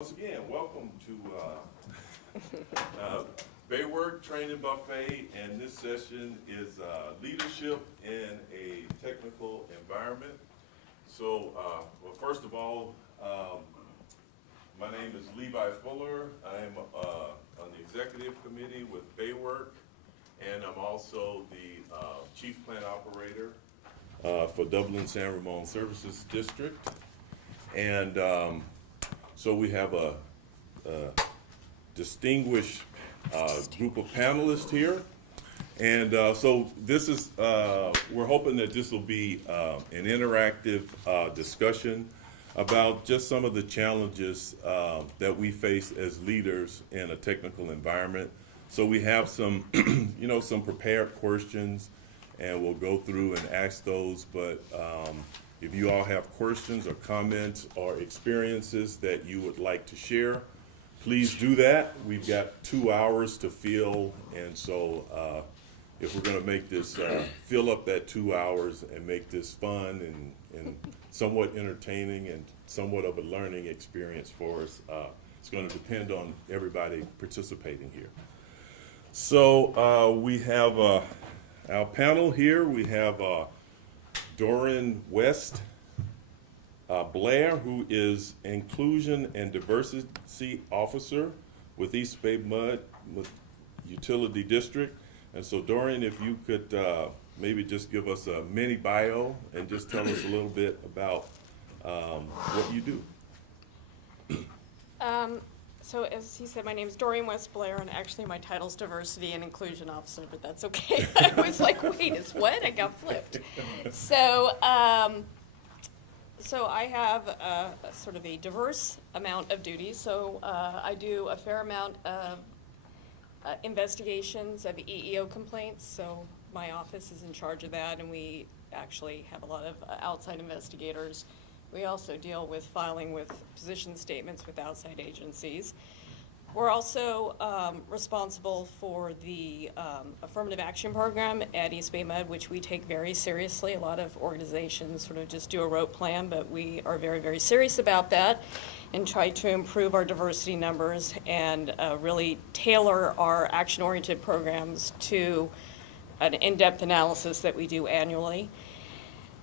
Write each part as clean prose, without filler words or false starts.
Once again, welcome to Baywork Training Buffet, and this session is leadership in a technical environment. So, well, first of all, my name is Levi Fuller. I am on the executive committee with Baywork, and I'm also the chief plant operator for Dublin San Ramon Services District. And so we have a distinguished group of panelists here. And so this is, we're hoping that this will be an interactive discussion about just some of the challenges that we face as leaders in a technical environment. So we have some, some prepared questions, and we'll go through and ask those. But if you all have questions or comments or experiences that you would like to share, please do that. We've got 2 hours to fill, and so if we're going to make this, fill up that 2 hours and make this fun and somewhat entertaining and somewhat of a learning experience for us, it's going to depend on everybody participating here. So we have our panel here. We have Doreen West, Blair, who is Inclusion and Diversity Officer with East Bay Mud Utility District. And so, Doreen, if you could maybe just give us a mini bio and just tell us a little bit about what you do. So as he said, my name is Doreen West Blair, and actually my title's Diversity and Inclusion Officer, but that's okay. I was like, wait, it's what? I got flipped. So, so I have a sort of a diverse amount of duties. So I do a fair amount of investigations of EEO complaints. So my office is in charge of that, and we actually have a lot of outside investigators. We also deal with filing with position statements with outside agencies. We're also responsible for the affirmative action program at East Bay Mud, which we take very seriously. A lot of organizations sort of just do a rote plan, but we are very, very serious about that and try to improve our diversity numbers and really tailor our action-oriented programs to an in-depth analysis that we do annually.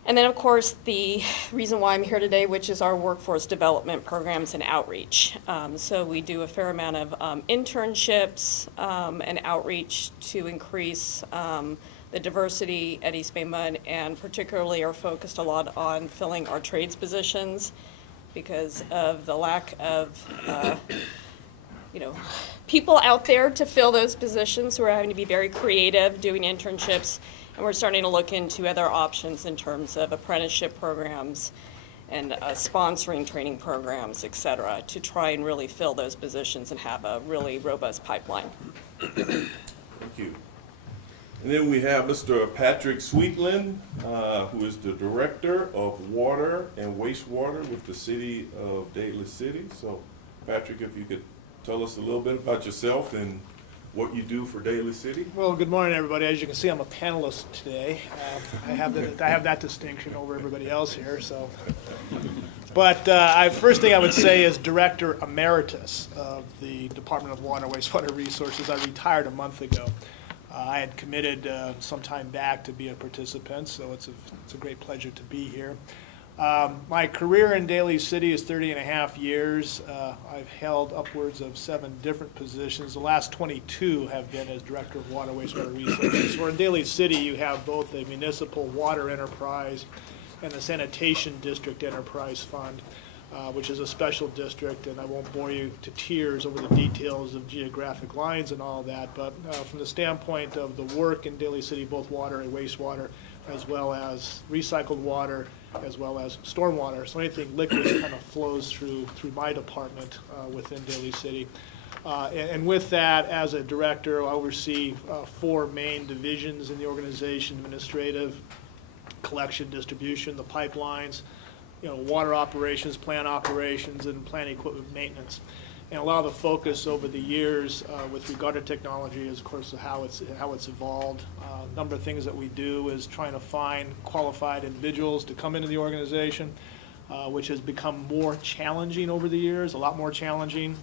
And then, of course, the reason why I'm here today, which is our workforce development programs and outreach. So we do a fair amount of internships and outreach to increase the diversity at East Bay Mud, and particularly are focused a lot on filling our trades positions because of the lack of people out there to fill those positions. So we're having to be very creative doing internships. And we're starting to look into other options in terms of apprenticeship programs and sponsoring training programs, et cetera, to try and really fill those positions and have a really robust pipeline. Thank you. And then we have Mr. Patrick Sweetland, who is the Director of Water and Wastewater with the City of Daly City. So, Patrick, if you could tell us a little bit about yourself and what you do for Daly City. Well, good morning, everybody. As you can see, I'm a panelist today. I have that distinction over everybody else here. So, but first thing I would say is Director Emeritus of the Department of Water and Wastewater Resources. I retired a month ago. I had committed some time back to be a participant, so it's a great pleasure to be here. My career in Daly City is 30 and a half years. I've held upwards of 7 different positions. The last 22 have been as Director of Water Wastewater Resources. So in Daly City, you have both a municipal water enterprise and a sanitation district enterprise fund, which is a special district, and I won't bore you to tears over the details of geographic lines and all of that, but from the standpoint of the work in Daly City, both water and wastewater, as well as recycled water, as well as stormwater. So anything liquid kind of flows through my department within Daly City. And with that, as a director, I oversee 4 main divisions in the organization: administrative, collection, distribution, the pipelines, water operations, plant operations, and plant equipment maintenance. And a lot of the focus over the years with regard to technology is, of course, how it's evolved. A number of things that we do is trying to find qualified individuals to come into the organization. which has become more challenging over the years, a lot more challenging.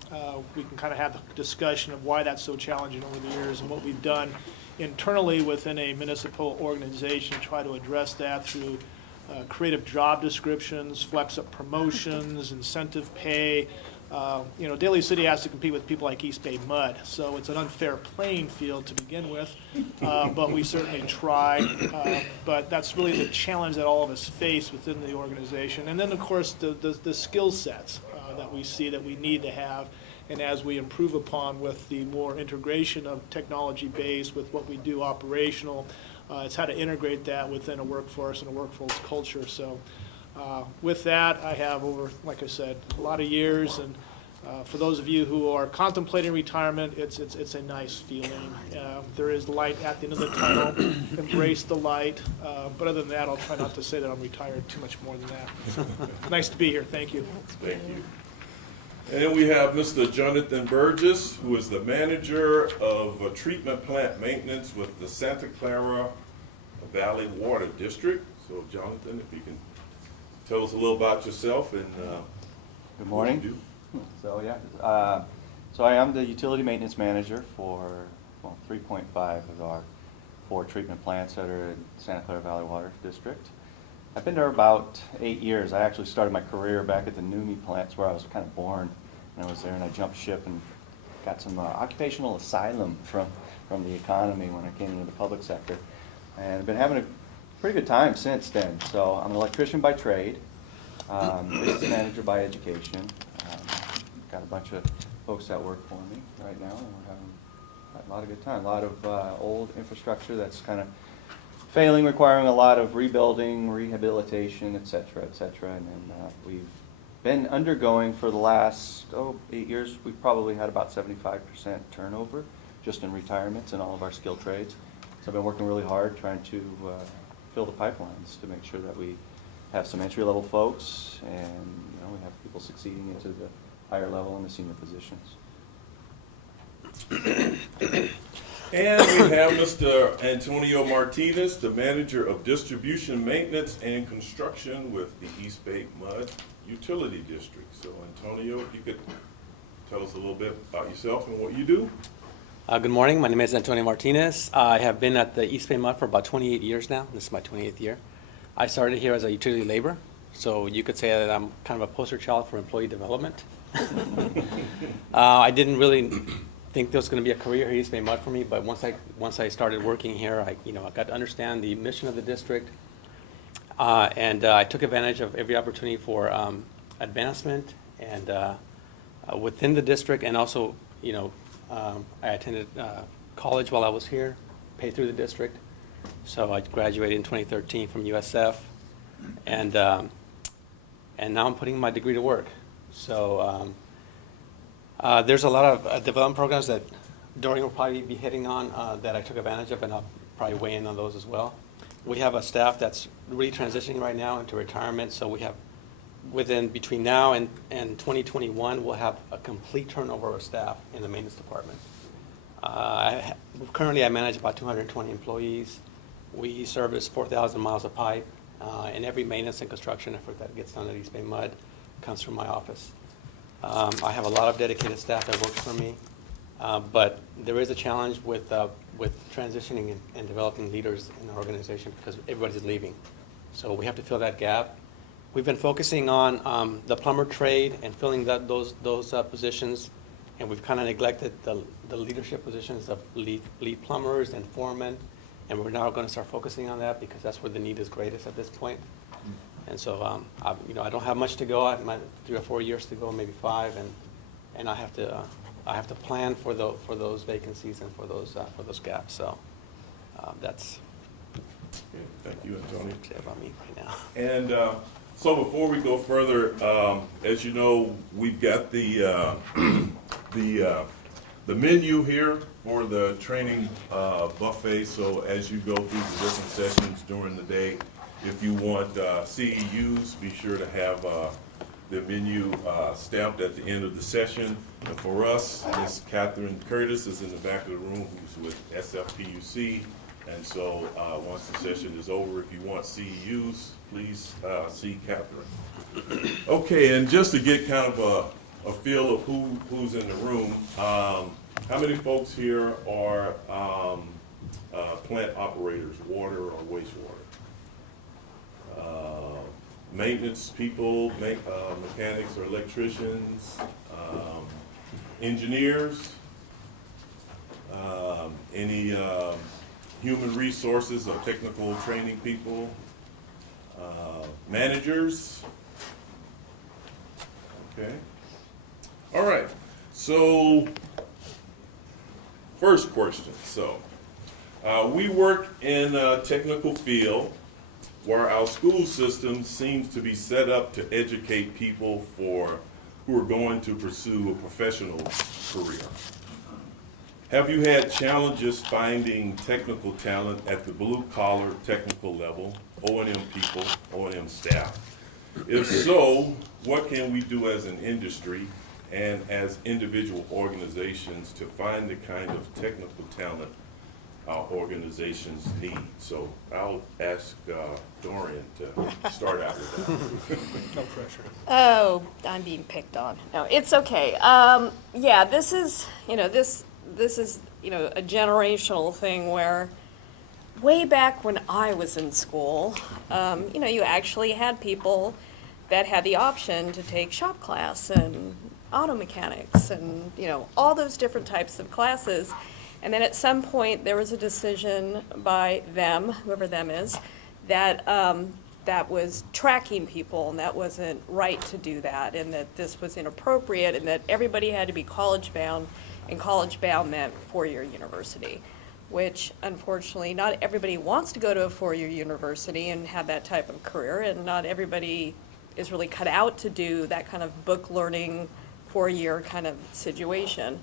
We can kind of have a discussion of why that's so challenging over the years and what we've done internally within a municipal organization to try to address that through creative job descriptions, flex-up promotions, incentive pay. Daly City has to compete with people like East Bay Mud, so it's an unfair playing field to begin with, but we certainly try. But that's really the challenge that all of us face within the organization. And then, of course, the skill sets that we see that we need to have, and as we improve upon with the more integration of technology base with what we do operational, it's how to integrate that within a workforce and a workforce culture. So with that, I have over, like I said, a lot of years, and for those of you who are contemplating retirement, it's a nice feeling. There is light at the end of the tunnel. Embrace the light. But other than that, I'll try not to say that I'm retired too much more than that. Nice to be here. Thank you. Thank you. And then we have Mr. Jonathan Burgess, who is the manager of treatment plant maintenance with the Santa Clara Valley Water District. So Jonathan, if you can tell us a little about yourself and Good morning. what you do. So I am the utility maintenance manager for 3.5 of our 4 treatment plants that are in Santa Clara Valley Water District. I've been there about 8 years. I actually started my career back at the NUMI plants where I was kind of born. And I was there and I jumped ship and got some occupational asylum from the economy when I came into the public sector. And I've been having a pretty good time since then. So I'm an electrician by trade, business manager by education. Got a bunch of folks that work for me right now, and we're having a lot of good time. A lot of old infrastructure that's kind of failing, requiring a lot of rebuilding, rehabilitation, et cetera, et cetera. And then we've been undergoing for the last 8 years. We've probably had about 75% turnover just in retirements in all of our skilled trades. So I've been working really hard trying to fill the pipelines to make sure that we have some entry-level folks and we have people succeeding into the higher level and the senior positions. And we have Mr. Antonio Martinez, the manager of distribution, maintenance, and construction with the East Bay Mud Utility District. So Antonio, if you could tell us a little bit about yourself and what you do. Good morning. My name is Antonio Martinez. I have been at the East Bay Mud for about 28 years now. This is my 28th year. I started here as a utility laborer, so you could say that I'm kind of a poster child for employee development. I didn't really think there was going to be a career here at East Bay Mud for me, but once I started working here, I got to understand the mission of the district, and I took advantage of every opportunity for advancement and within the district, and also I attended college while I was here, paid through the district. So I graduated in 2013 from USF, and now I'm putting my degree to work. So there's a lot of development programs that Doreen will probably be hitting on that I took advantage of, and I'll probably weigh in on those as well. We have a staff that's really transitioning right now into retirement, so we have between now and 2021, we'll have a complete turnover of staff in the maintenance department. Currently, I manage about 220 employees. We service 4,000 miles of pipe, and every maintenance and construction effort that gets done at East Bay Mud comes from my office. I have a lot of dedicated staff that works for me, but there is a challenge with transitioning and developing leaders in our organization because everybody's leaving. So we have to fill that gap. We've been focusing on the plumber trade and filling those positions, and we've kind of neglected the leadership positions of lead plumbers and foremen, and we're now going to start focusing on that because that's where the need is greatest at this point. And so, I don't have much to go. I have 3 or 4 years to go, maybe 5, and I have to plan for those vacancies and for those gaps. So that's Thank you, Antonio. clear about me right now. And so before we go further, as you know, we've got the menu here for the training buffet. So as you go through the different sessions during the day, if you want CEUs, be sure to have the menu stamped at the end of the session. And for us, Ms. Catherine Curtis is in the back of the room, who's with SFPUC. And so once the session is over, if you want CEUs, please see Catherine. Okay, and just to get kind of a feel of who's in the room, how many folks here are plant operators, water or wastewater? Maintenance people, mechanics or electricians, engineers, any human resources or technical training people, managers. Okay. All right. So, first question. So, we work in a technical field where our school system seems to be set up to educate people who are going to pursue a professional career. Have you had challenges finding technical talent at the blue-collar technical level, O&M people, O&M staff? If so, what can we do as an industry and as individual organizations to find the kind of technical talent our organizations need? So I'll ask Doreen to start out with that. No pressure. Oh, I'm being picked on. No, it's okay. Yeah, this is, this is, a generational thing where way back when I was in school, you actually had people that had the option to take shop class and auto mechanics and, all those different types of classes. And then at some point, there was a decision by them, whoever them is, that that was tracking people, and that wasn't right to do that, and that this was inappropriate, and that everybody had to be college-bound, and college-bound meant four-year university, which unfortunately, not everybody wants to go to a four-year university and have that type of career, and not everybody is really cut out to do that kind of book learning, four-year kind of situation.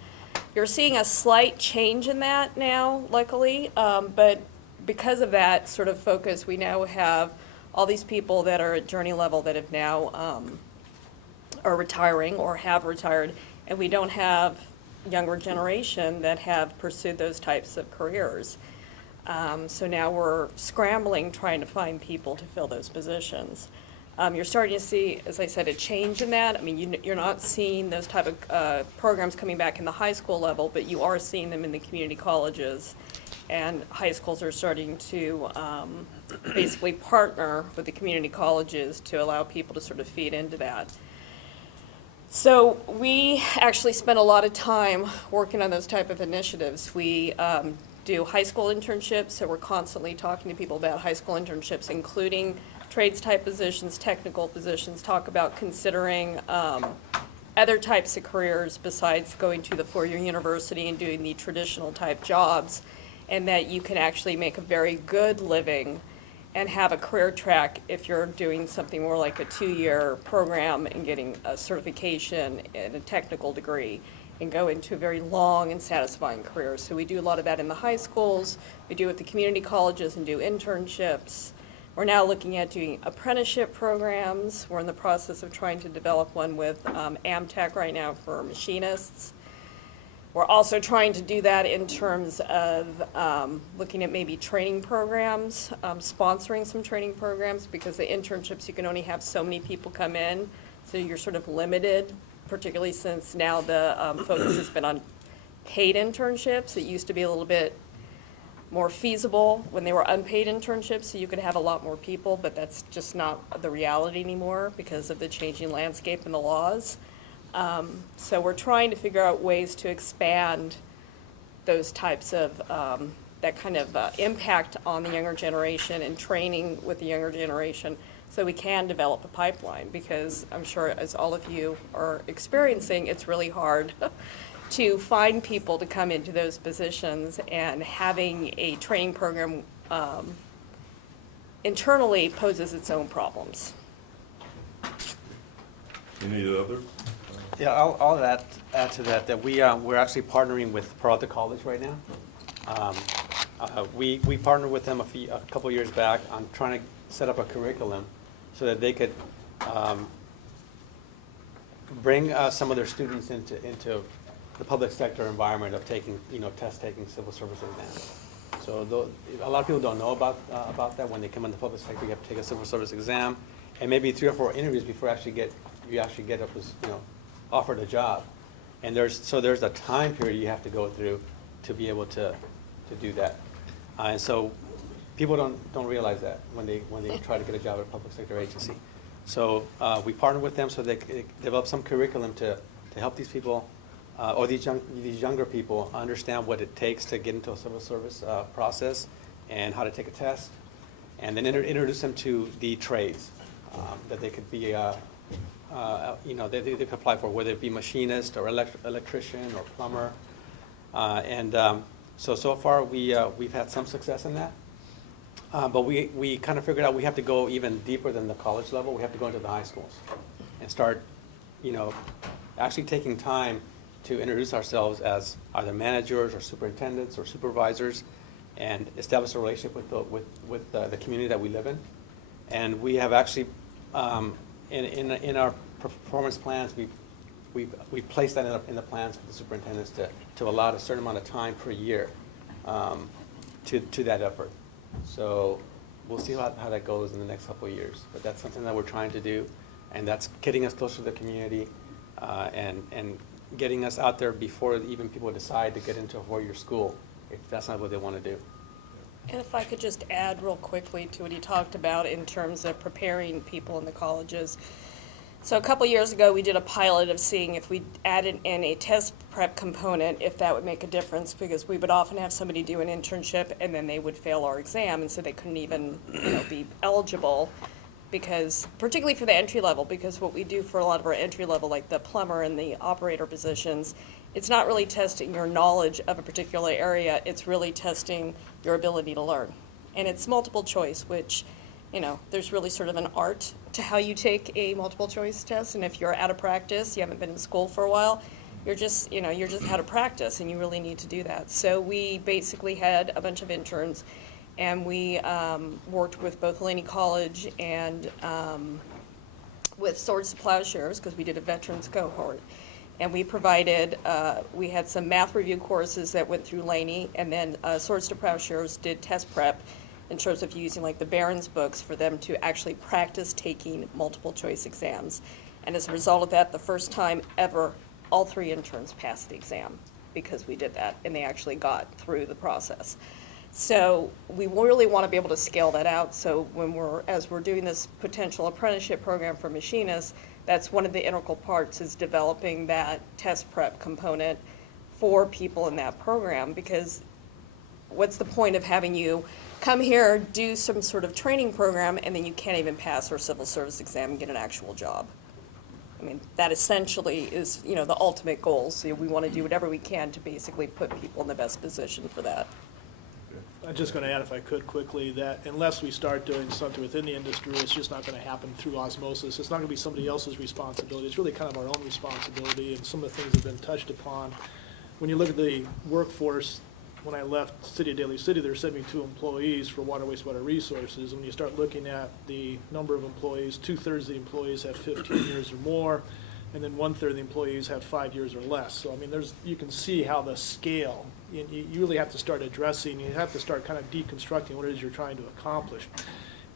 You're seeing a slight change in that now, luckily, but because of that sort of focus, we now have all these people that are at journey level that have now are retiring or have retired, and we don't have younger generation that have pursued those types of careers. So now we're scrambling, trying to find people to fill those positions. You're starting to see, as I said, a change in that. I mean, you're not seeing those type of programs coming back in the high school level, but you are seeing them in the community colleges. And high schools are starting to basically partner with the community colleges to allow people to sort of feed into that. So we actually spend a lot of time working on those type of initiatives. We do high school internships, so we're constantly talking to people about high school internships, including trades type positions, technical positions, talk about considering other types of careers besides going to the four-year university and doing the traditional type jobs, and that you can actually make a very good living and have a career track if you're doing something more like a two-year program and getting a certification and a technical degree and go into a very long and satisfying career. So we do a lot of that in the high schools. We do it at the community colleges and do internships. We're now looking at doing apprenticeship programs. We're in the process of trying to develop one with Amtech right now for machinists. We're also trying to do that in terms of looking at maybe training programs, sponsoring some training programs, because the internships, you can only have so many people come in, so you're sort of limited, particularly since now the focus has been on paid internships. It used to be a little bit more feasible when they were unpaid internships, so you could have a lot more people, but that's just not the reality anymore because of the changing landscape and the laws. So we're trying to figure out ways to expand those types of, that kind of impact on the younger generation and training with the younger generation so we can develop a pipeline, because I'm sure, as all of you are experiencing, it's really hard to find people to come into those positions, and having a training program internally poses its own problems. Any other? Yeah, I'll add to that we're actually partnering with Peralta College right now. We partnered with them a couple years back on trying to set up a curriculum so that they could bring some of their students into the public sector environment of taking, test taking civil service exams. So a lot of people don't know about that. When they come into the public sector, you have to take a civil service exam, and maybe 3 or 4 interviews before you actually get offered a job. And there's a time period you have to go through to be able to do that. And so people don't realize that when they try to get a job at a public sector agency. So we partner with them so they develop some curriculum to help these people, or these younger people, understand what it takes to get into a civil service process and how to take a test, and then introduce them to the trades that they could be, they could apply for, whether it be machinist or electrician or plumber. So far we've had some success in that. But we kind of figured out we have to go even deeper than the college level. We have to go into the high schools and start, actually taking time to introduce ourselves as either managers or superintendents or supervisors, and establish a relationship with the community that we live in. And we have actually, in our performance plans, we placed that in the plans for the superintendents to allot a certain amount of time per year to that effort. So we'll see how that goes in the next couple of years. But that's something that we're trying to do, and that's getting us closer to the community, and getting us out there before even people decide to get into a 4-year school, if that's not what they want to do. And if I could just add real quickly to what he talked about in terms of preparing people in the colleges. So a couple years ago, we did a pilot of seeing if we added in a test prep component, if that would make a difference, because we would often have somebody do an internship and then they would fail our exam, and so they couldn't even, be eligible, because, particularly for the entry level, because what we do for a lot of our entry level, like the plumber and the operator positions, it's not really testing your knowledge of a particular area, it's really testing your ability to learn. And it's multiple choice, which, there's really sort of an art to how you take a multiple choice test, and if you're out of practice, you haven't been in school for a while, you're just out of practice, and you really need to do that. So we basically had a bunch of interns, and we worked with both Laney College and with Swords to Plowshares, because we did a veterans cohort. And we provided, we had some math review courses that went through Laney, and then Swords to Plowshares did test prep in terms of using like the Barron's books for them to actually practice taking multiple choice exams. And as a result of that, the first time ever, all 3 interns passed the exam because we did that, and they actually got through the process. So we really want to be able to scale that out. So as we're doing this potential apprenticeship program for machinists, that's one of the integral parts, is developing that test prep component for people in that program, because what's the point of having you come here, do some sort of training program, and then you can't even pass our civil service exam and get an actual job? I mean, that essentially is, the ultimate goal. So we want to do whatever we can to basically put people in the best position for that. I'm just going to add, if I could quickly, that unless we start doing something within the industry, it's just not going to happen through osmosis. It's not going to be somebody else's responsibility. It's really kind of our own responsibility, and some of the things have been touched upon. When you look at the workforce, when I left City of Daly City, there were 72 employees for water, wastewater resources. When you start looking at the number of employees, 2/3 of the employees have 15 years or more, and then 1/3 of the employees have 5 years or less. So, I mean, you can see how the scale, you really have to start addressing, you have to start kind of deconstructing what it is you're trying to accomplish.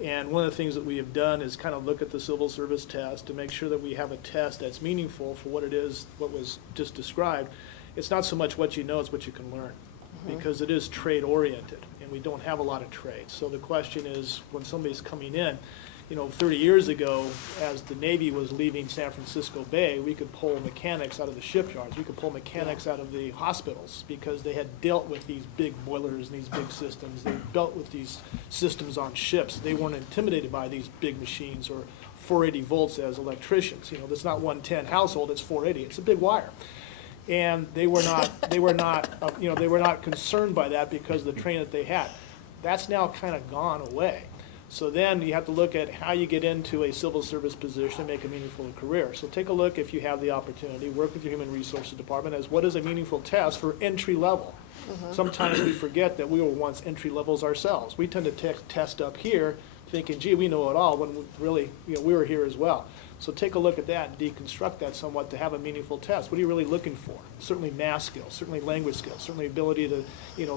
And one of the things that we have done is kind of look at the civil service test to make sure that we have a test that's meaningful for what it is, what was just described. It's not so much what you know, it's what you can learn, because it is trade oriented, and we don't have a lot of trades. So the question is, when somebody's coming in, 30 years ago, as the Navy was leaving San Francisco Bay, we could pull mechanics out of the shipyards. We could pull mechanics out of the hospitals, because they had dealt with these big boilers and these big systems. They dealt with these systems on ships. They weren't intimidated by these big machines or 480 volts as electricians. That's not 110 household, it's 480. It's a big wire. And they were not concerned by that because of the training that they had. That's now kind of gone away. So then you have to look at how you get into a civil service position and make a meaningful career. So take a look, if you have the opportunity, work with your human resources department as what is a meaningful test for entry level. Sometimes we forget that we were once entry levels ourselves. We tend to test up here thinking, gee, we know it all, when really, we were here as well. So take a look at that and deconstruct that somewhat to have a meaningful test. What are you really looking for? Certainly math skills, certainly language skills, certainly ability to,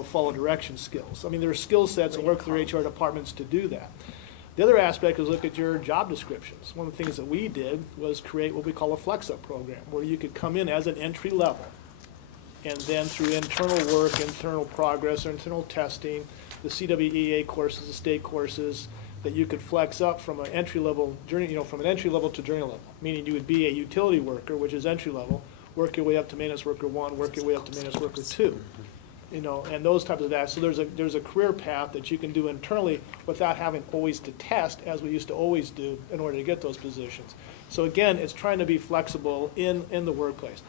follow direction skills. I mean, there are skill sets and work with their HR departments to do that. The other aspect is look at your job descriptions. One of the things that we did was create what we call a flex-up program, where you could come in as an entry level, and then through internal work, internal progress, or internal testing, the CWEA courses, the state courses, that you could flex up from an entry level journey, from an entry level to journey level, meaning you would be a utility worker, which is entry level, work your way up to maintenance worker 1, work your way up to maintenance worker 2. And those types of that. So there's a career path that you can do internally without having always to test, as we used to always do, in order to get those positions. So again, it's trying to be flexible in the workplace.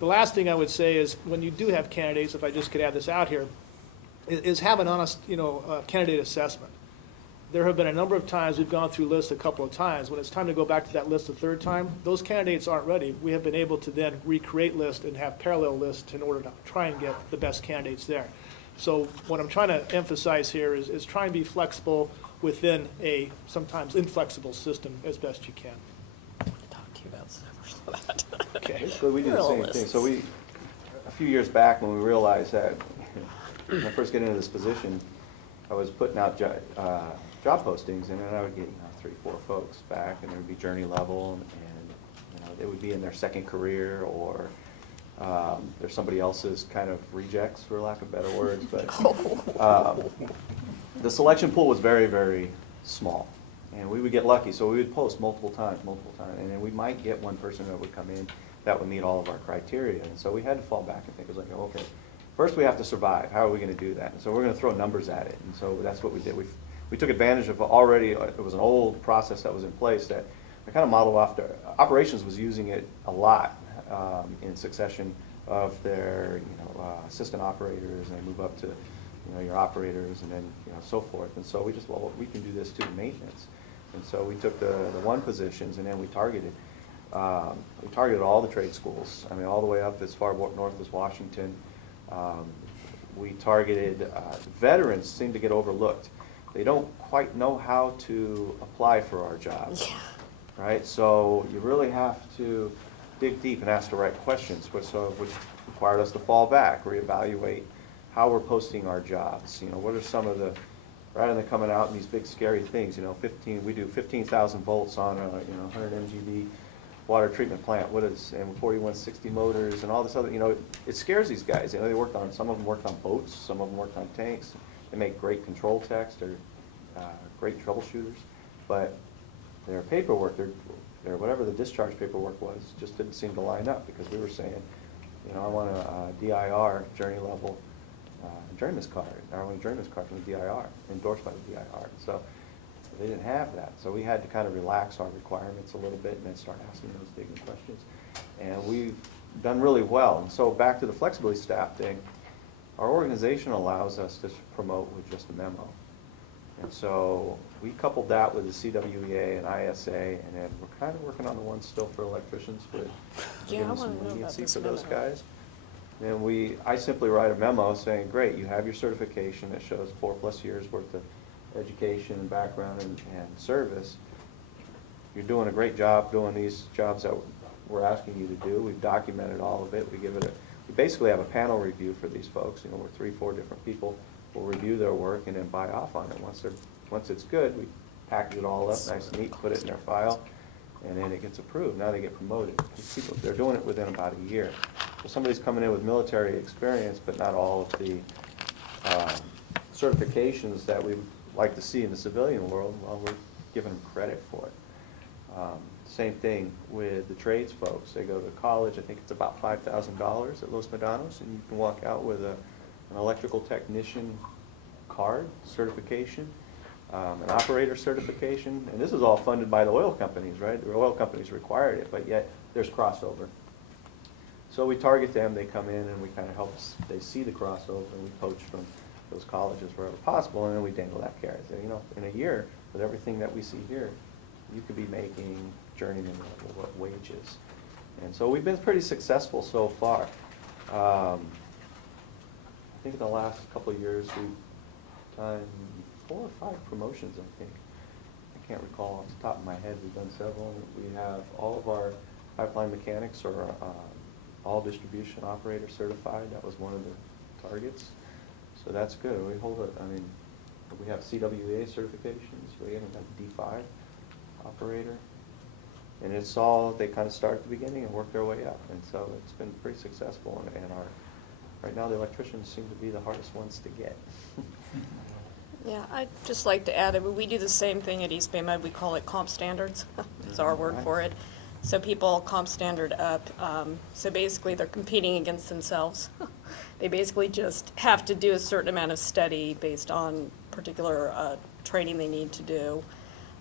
The last thing I would say is, when you do have candidates, if I just could add this out here, is have an honest, candidate assessment. There have been a number of times, we've gone through lists a couple of times, when it's time to go back to that list a third time, those candidates aren't ready. We have been able to then recreate lists and have parallel lists in order to try and get the best candidates there. So what I'm trying to emphasize here is try and be flexible within a sometimes inflexible system as best you can. Talk to you about some of that. Okay. Basically, we do the same thing. So Realists. a few years back, when we realized that, when I first get into this position, I was putting out job postings, and then I would get 3, 4 folks back, and it would be journey level, and it would be in their second career, or there's somebody else's kind of rejects, for lack of better words. But the selection pool was very, very small, and we would get lucky. So we would post multiple times, and then we might get one person that would come in that would meet all of our criteria. And so we had to fall back and think, it was like, okay, first we have to survive. How are we going to do that? And so we're going to throw numbers at it. And so that's what we did. We took advantage of already, it was an old process that was in place that I kind of modeled after. Operations was using it a lot in succession of their assistant operators, and they move up to your operators, and then so forth. And so we just, well, we can do this too, maintenance. And so we took the 1 positions, and then we targeted all the trade schools. I mean, all the way up as far north as Washington. We targeted veterans. Seem to get overlooked. They don't quite know how to apply for our jobs, right? So you really have to dig deep and ask the right questions, which required us to fall back, reevaluate how we're posting our jobs. What are some of the, rather than coming out in these big scary things, we do 15,000 volts on a 100 MGD water treatment plant. What is, and 4160 motors and all this other, it scares these guys. They worked on, some of them worked on boats, some of them worked on tanks. They make great control techs, they're great troubleshooters, but their paperwork, their whatever the discharge paperwork was, just didn't seem to line up, because we were saying, I want a DIR, journey level, journeyman's card. I want a journeyman's card from the DIR, endorsed by the DIR. So they didn't have that. So we had to kind of relax our requirements a little bit and then start asking those digging questions. And we've done really well. And so back to the flexibility staff thing, our organization allows us to promote with just a memo. And so we coupled that with the CWEA and ISA, and then we're kind of working on the one still for electricians, with Yeah, I giving some wanna know about leniency this for those memo. guys. And I simply write a memo saying, great, you have your certification that shows 4+ years worth of education and background and service. You're doing a great job doing these jobs that we're asking you to do. We've documented all of it. We basically have a panel review for these folks. We're 3, 4 different people. We'll review their work and then buy off on it. Once it's good, we package it all up nice and neat, put it in their file, and then it gets approved. Now they get promoted. These people, they're doing it within about a year. So somebody's coming in with military experience, but not all of the certifications that we like to see in the civilian world. Well, we're giving them credit for it. Same thing with the trades folks. They go to college. I think it's about $5,000 at Los Medanos, and you can walk out with an electrical technician card certification, an operator certification, and this is all funded by the oil companies, right? The oil companies required it, but yet there's crossover. So we target them. They come in, and we kind of help. They see the crossover, and we poach from those colleges wherever possible, and then we dangle that carrot. Say, in a year, with everything that we see here, you could be making journeyman level wages. And so we've been pretty successful so far. I think in the last couple of years we've done 4 or 5 promotions, I think. I can't recall off the top of my head. We've done several. We have all of our pipeline mechanics are all distribution operator certified. That was one of the targets. So that's good. We hold it, We have CWA certifications, we even have D5 operator. And it's all, they kind of start at the beginning and work their way up, and so it's been pretty successful, and right now the electricians seem to be the hardest ones to get. Yeah, I'd just like to add, I mean, we do the same thing at East Bay Med, we call it comp standards, it's our word for it. So people comp standard up, so basically they're competing against themselves. They basically just have to do a certain amount of study based on particular training they need to do.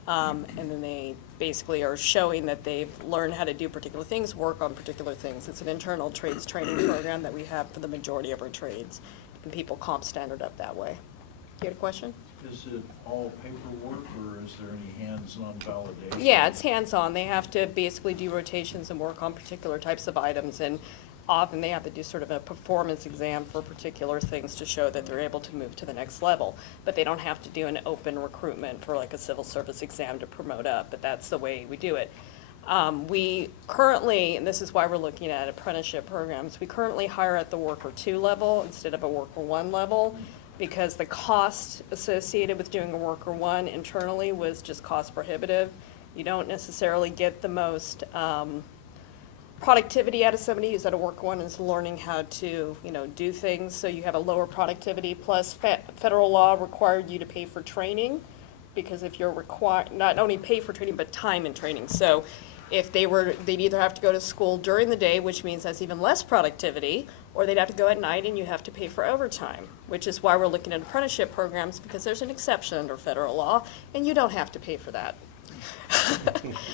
And then they basically are showing that they've learned how to do particular things, work on particular things. It's an internal trades training program that we have for the majority of our trades, and people comp standard up that way. You had a question? Is it all paperwork, or is there any hands-on validation? Yeah, it's hands-on. They have to basically do rotations and work on particular types of items, and often they have to do sort of a performance exam for particular things to show that they're able to move to the next level. But they don't have to do an open recruitment for like a civil service exam to promote up, but that's the way we do it. We currently, and this is why we're looking at apprenticeship programs, we currently hire at the worker 2 level instead of a worker 1 level, because the cost associated with doing a worker 1 internally was just cost prohibitive. You don't necessarily get the most productivity out of somebody who's at a worker 1 and is learning how to, do things, so you have a lower productivity, plus federal law required you to pay for training, because if you're required, not only pay for training, but time in training. So if they'd either have to go to school during the day, which means that's even less productivity, or they'd have to go at night and you have to pay for overtime, which is why we're looking at apprenticeship programs, because there's an exception under federal law, and you don't have to pay for that.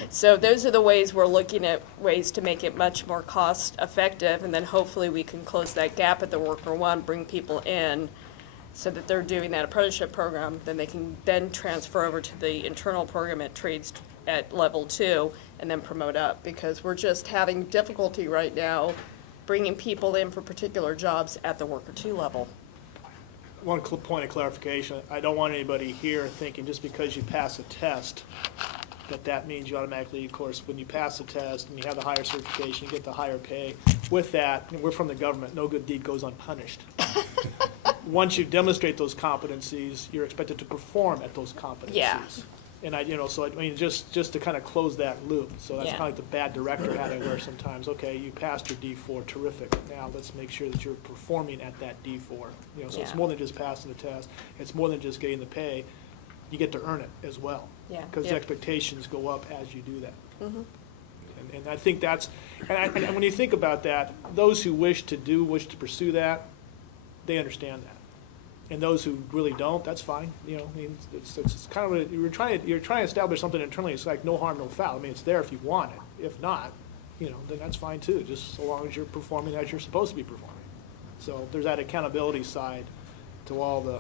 So those are the ways we're looking at ways to make it much more cost effective, and then hopefully we can close that gap at the worker 1, bring people in so that they're doing that apprenticeship program, then they can then transfer over to the internal program at trades at level 2 and then promote up, because we're just having difficulty right now bringing people in for particular jobs at the worker 2 level. One point of clarification, I don't want anybody here thinking just because you pass a test, that means you automatically, of course, when you pass the test and you have the higher certification, you get the higher pay. With that, we're from the government, no good deed goes unpunished. Once you demonstrate those competencies, you're expected to perform at those competencies. Yeah. And just to kind of close that loop, so that's Yeah. kind of like the bad director hat I wear sometimes. Okay, you passed your D4, terrific. Now let's make sure that you're performing at that D4. So it's Yeah. more than just passing the test. It's more than just getting the pay. You get to earn it as well. Yeah. Because Yeah. expectations go up as you do that. Mm-hmm. And I think that's, and when you think about that, those who wish to pursue that, they understand that. And those who really don't, that's fine, it's kind of, you're trying to establish something internally, it's like no harm, no foul. I mean, it's there if you want it. If not, then that's fine too, just so long as you're performing as you're supposed to be performing. So there's that accountability side to all the,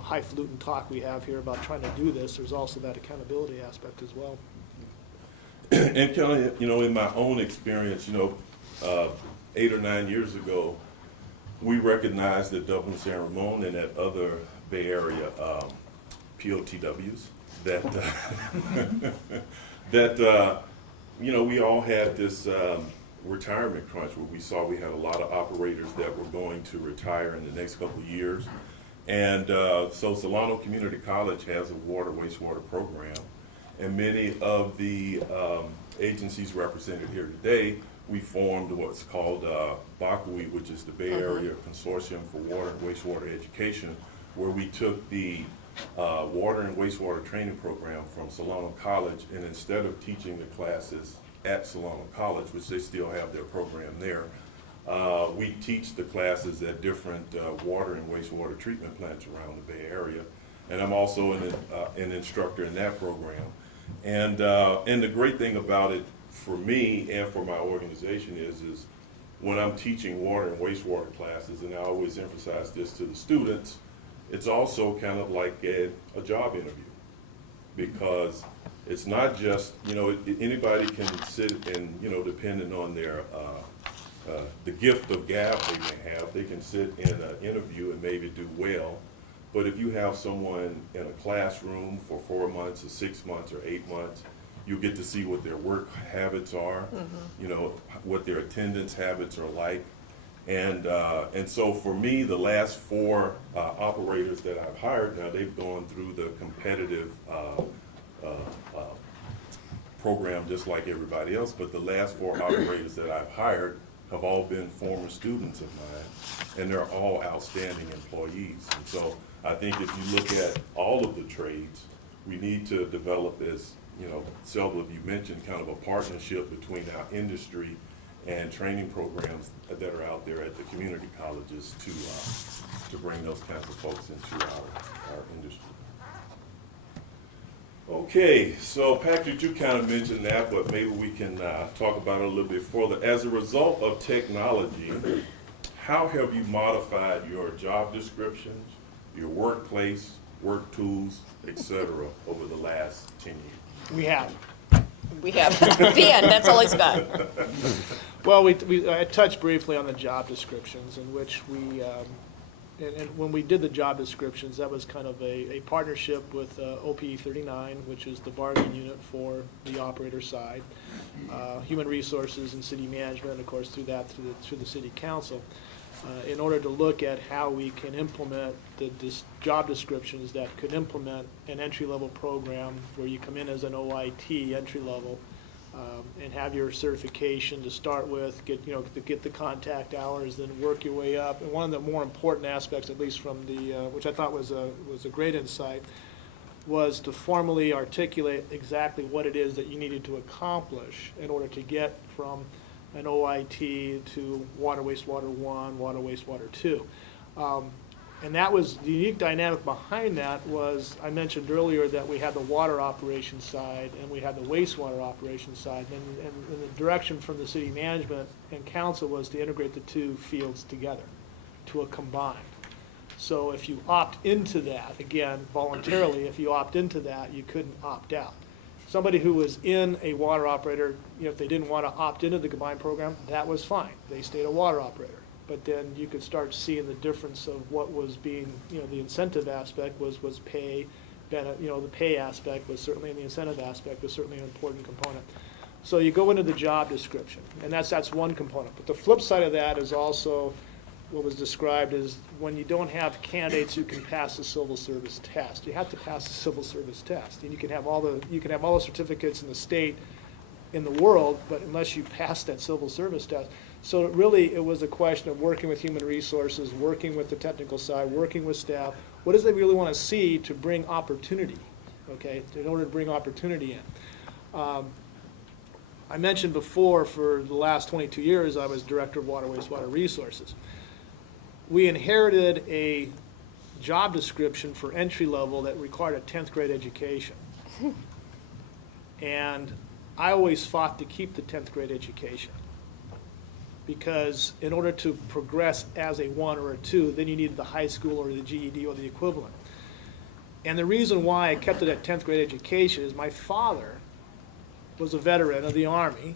highfalutin talk we have here about trying to do this. There's also that accountability aspect as well. And Kelly, in my own experience, 8 or 9 years ago, we recognized at Dublin, San Ramon, and at other Bay Area POTWs that we all had this retirement crunch where we saw we had a lot of operators that were going to retire in the next couple of years. And so Solano Community College has a wastewater program, and many of the agencies represented here today, we formed what's called Baca Weed, which is the Bay Area Consortium for Water and Wastewater Education, where we took the water and wastewater training program from Solano College, and instead of teaching the classes at Solano College, which they still have their program there, we teach the classes at different water and wastewater treatment plants around the Bay Area. And I'm also an instructor in that program. And the great thing about it for me and for my organization is when I'm teaching water and wastewater classes, and I always emphasize this to the students, it's also kind of like a job interview, because it's not just, anybody can sit and, depending on their, the gift of gab they may have, they can sit in an interview and maybe do well. But if you have someone in a classroom for 4 months or 6 months or 8 months, you get to see what their work habits are, what their attendance habits are like. And so for me, the last four operators that I've hired, now they've gone through the competitive program just like everybody else, but the last four operators that I've hired have all been former students of mine, and they're all outstanding employees. And so I think if you look at all of the trades, we need to develop, as you know, several of you mentioned, kind of a partnership between our industry and training programs that are out there at the community colleges to bring those kinds of folks into our industry. Okay, so Patrick, you kind of mentioned that, but maybe we can talk about it a little bit further. As a result of technology, how have you modified your job descriptions, your workplace, work tools, et cetera, over the last 10 years? We have. We have, the end, that's all he's got. Well, I touched briefly on the job descriptions, in which we, and when we did the job descriptions, that was kind of a partnership with OPE 39, which is the bargaining unit for the operator side, human resources and city management, and of course through the city council, in order to look at how we can implement the job descriptions that could implement an entry-level program where you come in as an OIT entry-level, and have your certification to start with, get the contact hours, then work your way up. And one of the more important aspects, at least from the, which I thought was a great insight, was to formally articulate exactly what it is that you needed to accomplish in order to get from an OIT to water wastewater 1, water wastewater 2. And that was the unique dynamic behind that. Was I mentioned earlier that we had the water operations side and we had the wastewater operations side, and the direction from the city management and council was to integrate the two fields together to a combined. So if you opt into that, again, voluntarily, if you opt into that, you couldn't opt out. Somebody who was in a water operator, if they didn't want to opt into the combined program, that was fine. They stayed a water operator. But then you could start seeing the difference of what was being, the incentive aspect was pay, the pay aspect was certainly, and the incentive aspect was certainly an important component. So you go into the job description, and that's one component. But the flip side of that is also what was described as when you don't have candidates who can pass the civil service test. You have to pass the civil service test, and you can have all the certificates in the state, in the world, but unless you pass that civil service test. So it was a question of working with human resources, working with the technical side, working with staff. What does they really want to see to bring opportunity, okay, in order to bring opportunity in? I mentioned before, for the last 22 years, I was director of water wastewater resources. We inherited a job description for entry level that required a 10th grade education. And I always fought to keep the 10th grade education, because in order to progress as a 1 or a 2, then you needed the high school or the GED or the equivalent. And the reason why I kept it at 10th grade education is my father was a veteran of the Army,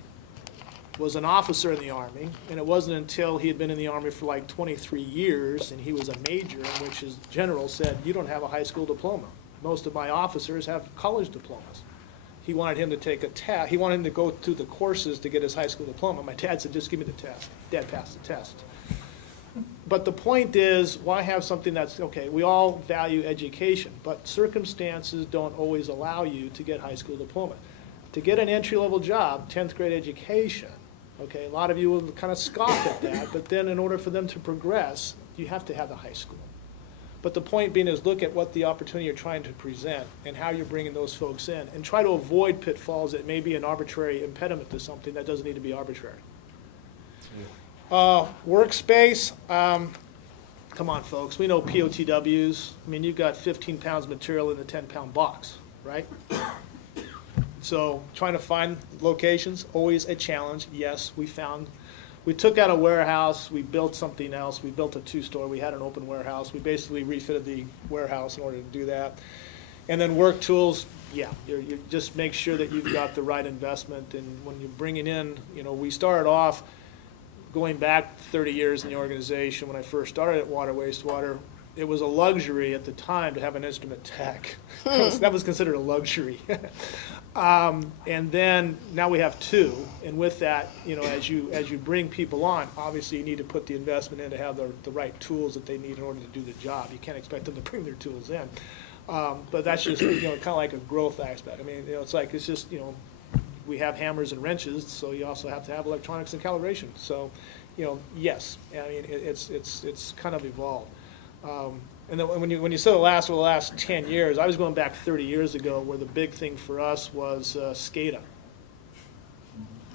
was an officer in the Army, and it wasn't until he had been in the Army for like 23 years and he was a major, in which his general said, "You don't have a high school diploma. Most of my officers have college diplomas." He wanted him to take a test. He wanted him to go through the courses to get his high school diploma. My dad said, "Just give me the test." Dad passed the test. But the point is, why have something that's, okay, we all value education, but circumstances don't always allow you to get high school diploma. To get an entry-level job, 10th grade education, okay, a lot of you will kind of scoff at that, but then in order for them to progress, you have to have the high school. But the point being is, look at what the opportunity you're trying to present and how you're bringing those folks in, and try to avoid pitfalls that may be an arbitrary impediment to something that doesn't need to be arbitrary. Workspace, come on folks, we know POTWs. I mean, you've got 15 pounds of material in a 10-pound box, right? So trying to find locations, always a challenge. Yes, we took out a warehouse, we built something else, we built a 2-store, we had an open warehouse, we basically refitted the warehouse in order to do that. And then work tools, yeah, you just make sure that you've got the right investment, and when you're bringing in, we started off going back 30 years in the organization. When I first started at Water Wastewater, it was a luxury at the time to have an instrument tech. That was considered a luxury. And then, now we have two, and with that, as you bring people on, obviously you need to put the investment in to have the right tools that they need in order to do the job. You can't expect them to bring their tools in. But that's just, kind of like a growth aspect. I mean, it's just, we have hammers and wrenches, so you also have to have electronics and calibration. So, yes, I mean, it's kind of evolved. And then when you say the last 10 years, I was going back 30 years ago, where the big thing for us was SCADA.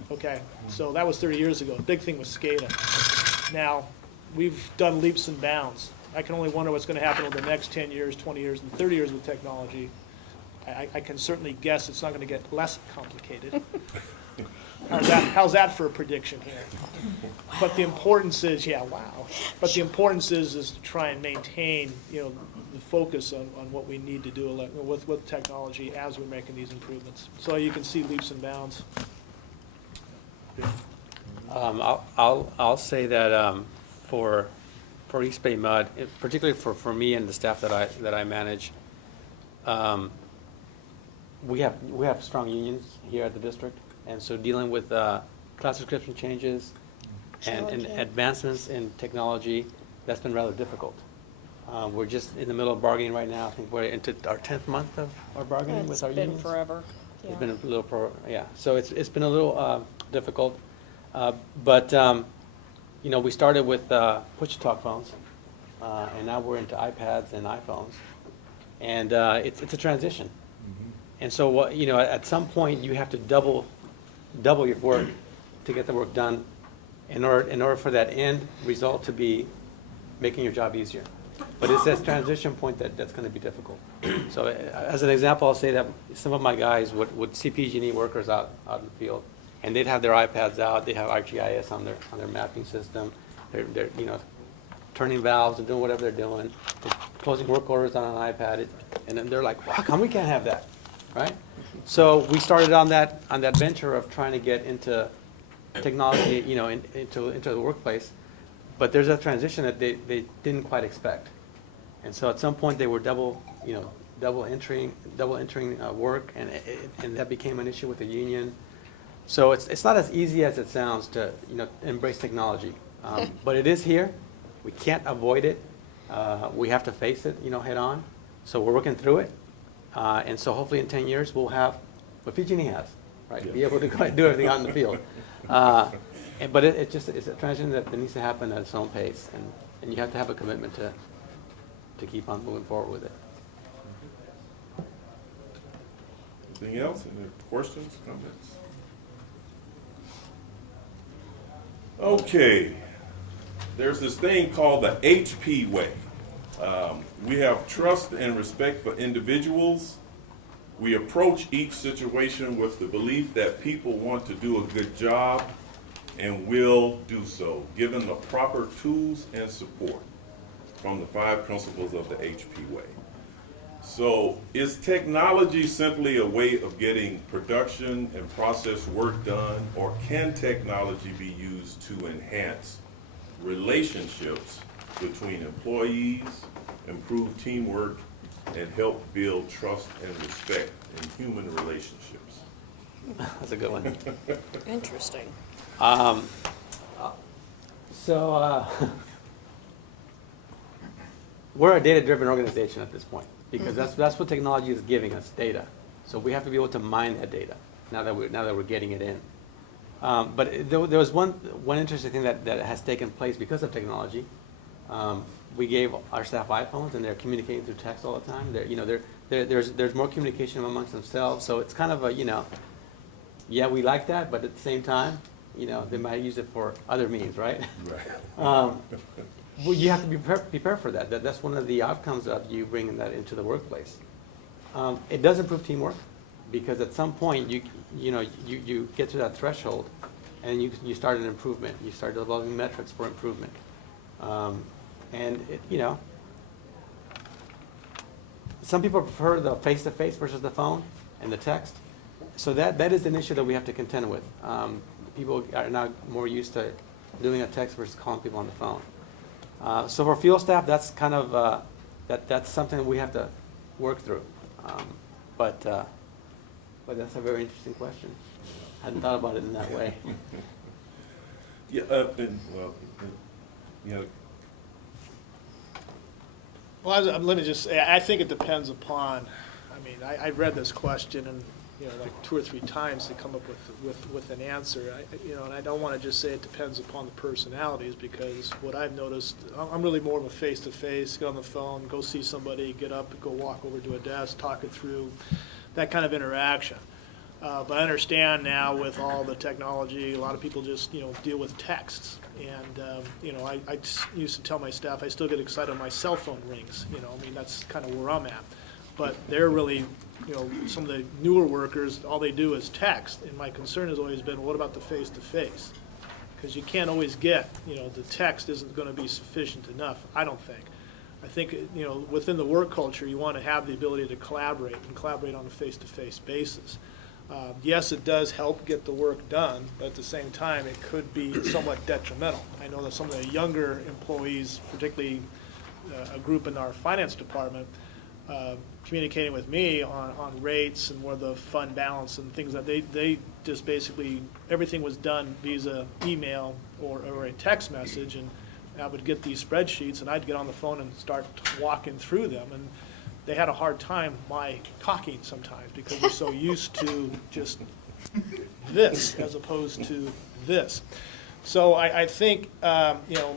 Okay, so that was 30 years ago. The big thing was SCADA. Now, we've done leaps and bounds. I can only wonder what's going to happen over the next 10 years, 20 years, and 30 years with technology. I can certainly guess it's not going to get less complicated. How's that for a prediction here? But the importance is, But the importance is to try and maintain, the focus on what we need to do with technology as we're making these improvements. So you can see leaps and bounds. I'll say that for East Bay Mud, particularly for me and the staff that I manage, we have strong unions here at the district, and so dealing with class description changes and advancements in technology, that's been rather difficult. We're just in the middle of bargaining right now. I think we're into our 10th month of our bargaining with our unions. It's been forever. It's been a little so it's been a little difficult, but we started with push-to-talk phones, and now we're into iPads and iPhones, and it's a transition. And so at some point you have to double your work to get the work done in order for that end result to be making your job easier. But it's that transition point that's going to be difficult. So as an example, I'll say that some of my guys would see PG&E workers out in the field, and they'd have their iPads out, they have ArcGIS on their mapping system, they're turning valves and doing whatever they're doing, they're closing work orders on an iPad, and then they're like, well, how come we can't have that, right? So we started on that venture of trying to get into technology, into the workplace, but there's a transition that they didn't quite expect. And so at some point they were double entering work, and that became an issue with the union. So it's not as easy as it sounds to embrace technology, but it is here. We can't avoid it. We have to face it head on. So we're working through it, and so hopefully in 10 years we'll have what PG&E has, right? Yeah. Be able to go do everything out in the field. But it's a transition that needs to happen at its own pace, and you have to have a commitment to keep on moving forward with it. Anything else? Any questions, comments? Okay. There's this thing called the HP way. We have trust and respect for individuals. We approach each situation with the belief that people want to do a good job and will do so, given the proper tools and support from the 5 principles of the HP way. So is technology simply a way of getting production and process work done, or can technology be used to enhance relationships between employees, improve teamwork, and help build trust and respect in human relationships? That's a good one. Interesting. We're a data-driven organization at this point, because that's what technology is giving us, data. So we have to be able to mine that data now that we're getting it in. But there was one interesting thing that has taken place because of technology. We gave our staff iPhones, and they're communicating through text all the time. There's more communication amongst themselves. So it's kind of yeah, we like that, but at the same time, they might use it for other means, right? Right. Well, you have to be prepared for that. That's one of the outcomes of you bringing that into the workplace. It does improve teamwork, because at some point you get to that threshold, and you start an improvement. You start developing metrics for improvement, and some people prefer the face-to-face versus the phone and the text. So that is an issue that we have to contend with. People are now more used to doing a text versus calling people on the phone. So for field staff, that's kind of that's something that we have to work through. But But that's a very interesting question. Hadn't thought about it in that way. Yeah, you know, Well, let me just say, I think it depends upon, I mean, I read this question and, you know, like 2 or 3 times to come up with an answer. You know, and I don't want to just say it depends upon the personalities, because what I've noticed, I'm really more of a face-to-face, get on the phone, go see somebody, get up, go walk over to a desk, talk it through, that kind of interaction. But I understand now with all the technology, a lot of people just, you know, deal with texts. And, you know, I used to tell my staff, I still get excited when my cell phone rings, you know, I mean, that's kind of where I'm at. But they're really, you know, some of the newer workers, all they do is text. And my concern has always been, what about the face-to-face? Because you can't always get, you know, the text isn't going to be sufficient enough, I don't think. I think, you know, within the work culture, you want to have the ability to collaborate and collaborate on a face-to-face basis. Yes, it does help get the work done, but at the same time, it could be somewhat detrimental. I know that some of the younger employees, particularly a group in our finance department, communicating with me on rates and where the fund balance and things that they just basically, everything was done via email or a text message, and I would get these spreadsheets and I'd get on the phone and start walking through them, and they had a hard time my talking sometimes because they're so used to just this as opposed to this. So I think, you know,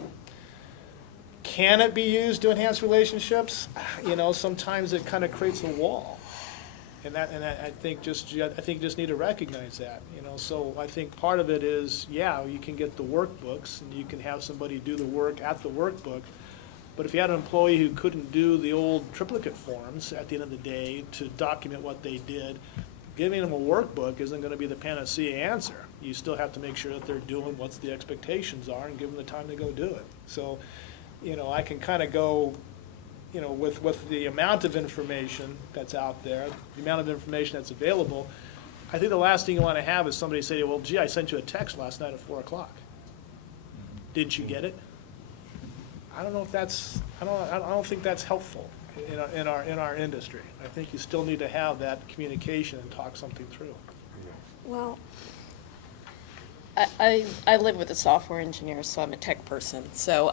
can it be used to enhance relationships? You know, sometimes it kind of creates a wall. And I think you just need to recognize that, you know. So I think part of it is, yeah, you can get the workbooks and you can have somebody do the work at the workbook. But if you had an employee who couldn't do the old triplicate forms at the end of the day to document what they did, giving them a workbook isn't going to be the panacea answer. You still have to make sure that they're doing what the expectations are and give them the time to go do it. So, you know, I can kind of go, you know, with the amount of information that's out there, the amount of information that's available, I think the last thing you want to have is somebody say, well, gee, I sent you a text last night at 4 o'clock. Didn't you get it? I don't know if that's, I don't think that's helpful in our industry. I think you still need to have that communication and talk something through. Well, I live with a software engineer, so I'm a tech person. So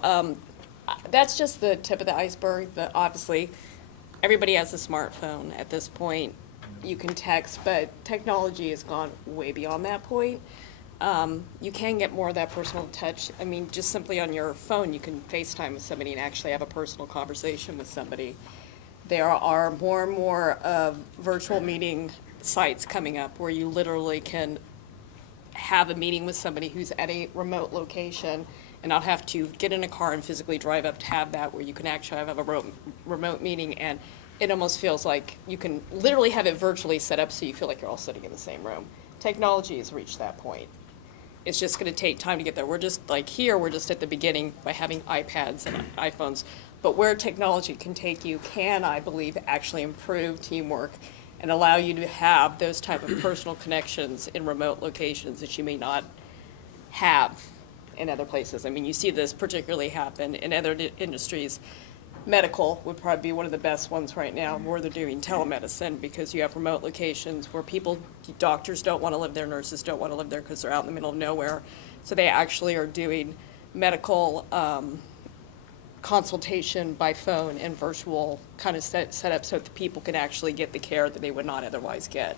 that's just the tip of the iceberg. Obviously, everybody has a smartphone at this point. You can text, but technology has gone way beyond that point. You can get more of that personal touch. I mean, just simply on your phone, you can FaceTime with somebody and actually have a personal conversation with somebody. There are more and more virtual meeting sites coming up where you literally can have a meeting with somebody who's at a remote location and not have to get in a car and physically drive up to have that, where you can actually have a remote meeting, and it almost feels like you can literally have it virtually set up so you feel like you're all sitting in the same room. Technology has reached that point. It's just going to take time to get there. We're just like here, we're just at the beginning by having iPads and iPhones. But where technology can take you can, I believe, actually improve teamwork and allow you to have those type of personal connections in remote locations that you may not have in other places. I mean, you see this particularly happen in other industries. Medical would probably be one of the best ones right now, where they're doing telemedicine, because you have remote locations where doctors don't want to live there, nurses don't want to live there because they're out in the middle of nowhere. So they actually are doing medical consultation by phone and virtual kind of set up so that the people can actually get the care that they would not otherwise get.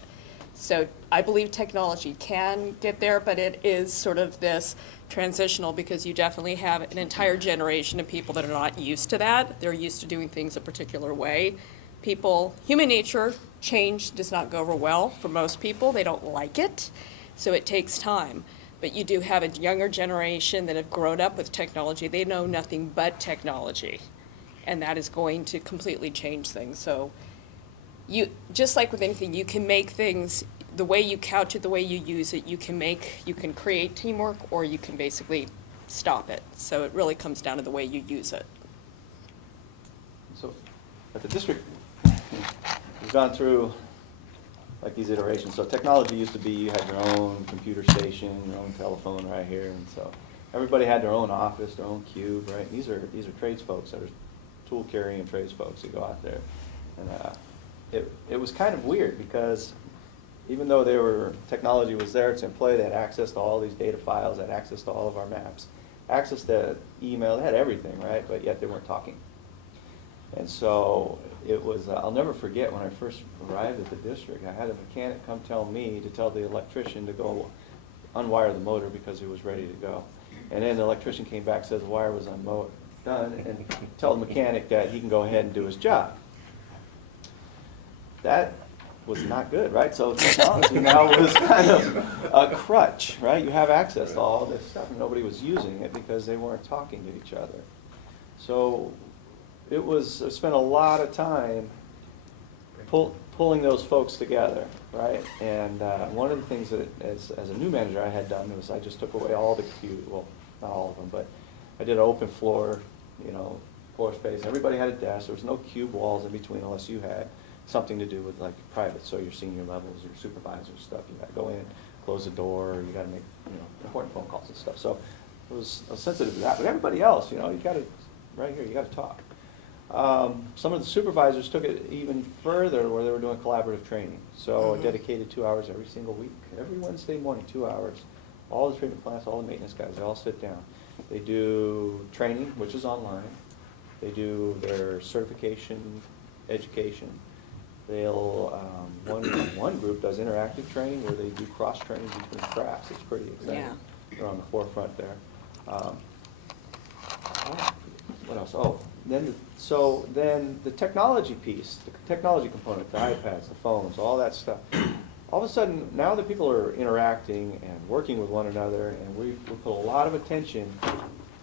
So I believe technology can get there, but it is sort of this transitional, because you definitely have an entire generation of people that are not used to that. They're used to doing things a particular way. Human nature, change does not go over well for most people. They don't like it, so it takes time. But you do have a younger generation that have grown up with technology. They know nothing but technology, and that is going to completely change things. So just like with anything, you can make things, the way you couch it, the way you use it, you can create teamwork, or you can basically stop it. So it really comes down to the way you use it. So at the district, we've gone through like these iterations. So technology used to be you had your own computer station, your own telephone right here, and so everybody had their own office, their own cube, right? These are trades folks, that are tool carrying trades folks that go out there, and it was kind of weird because even though technology was there, it's in play, they had access to all these data files, they had access to all of our maps, access to email, they had everything, right? But yet they weren't talking. And so it was, I'll never forget when I first arrived at the district, I had a mechanic come tell me to tell the electrician to go unwire the motor because it was ready to go. And then the electrician came back, says the wire was done, and tell the mechanic that he can go ahead and do his job. That was not good, right? So technology now was kind of a crutch, right? You have access to all this stuff, and nobody was using it because they weren't talking to each other. So I spent a lot of time pulling those folks together, right? And one of the things that, as a new manager, I had done was I just took away all the well, not all of them, but I did an open floor, floor space. Everybody had a desk. There was no cube walls in between unless you had something to do with like private, so your senior levels, your supervisor stuff. You got to go in, close the door, or you got to make important phone calls and stuff. So I was sensitive to that. But everybody else, you got to right here. You got to talk. Some of the supervisors took it even further where they were doing collaborative training. So I dedicated 2 hours every single week, every Wednesday morning, 2 hours. All the treatment plants, all the maintenance guys, they all sit down. They do training, which is online. They do their certification, education. They'll, one group does interactive training where they do cross-training between crafts. It's pretty exciting. Yeah. They're on the forefront there. What else? Oh, then the technology piece, the technology component, the iPads, the phones, all that stuff. All of a sudden, now that people are interacting and working with one another, and we put a lot of attention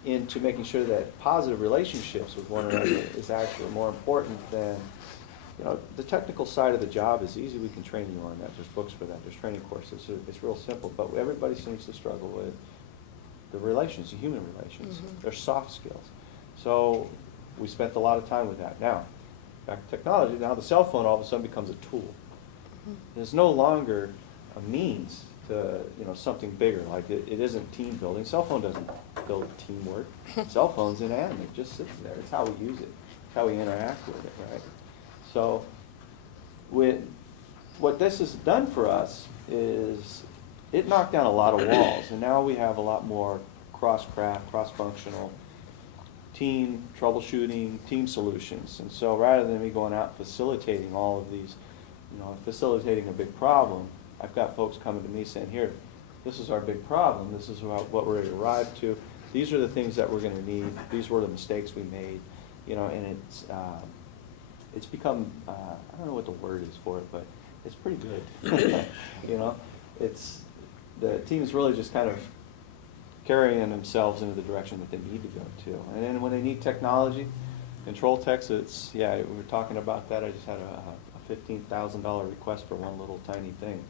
into making sure that positive relationships with one another is actually more important than, the technical side of the job is easy. We can train you on that. There's books for that. There's training courses. So it's real simple. But everybody seems to struggle with the relations, the human relations. They're soft skills. So we spent a lot of time with that. Now, back to technology. Now the cell phone all of a sudden becomes a tool. It's no longer a means to, something bigger. Like it isn't team building. Cell phone doesn't build teamwork. Cell phone's inanimate. It just sits there. It's how we use it. It's how we interact with it, right? So what this has done for us is it knocked down a lot of walls. And now we have a lot more cross-craft, cross-functional team troubleshooting, team solutions. And so rather than me going out facilitating all of these, facilitating a big problem, I've got folks coming to me saying, here, this is our big problem. This is what we're going to arrive to. These are the things that we're going to need. These were the mistakes we made. And it's become, I don't know what the word is for it, but it's pretty good. It's, the team's really just kind of carrying themselves into the direction that they need to go to. And then when they need technology, control techs, we were talking about that. I just had a $15,000 request for one little tiny thing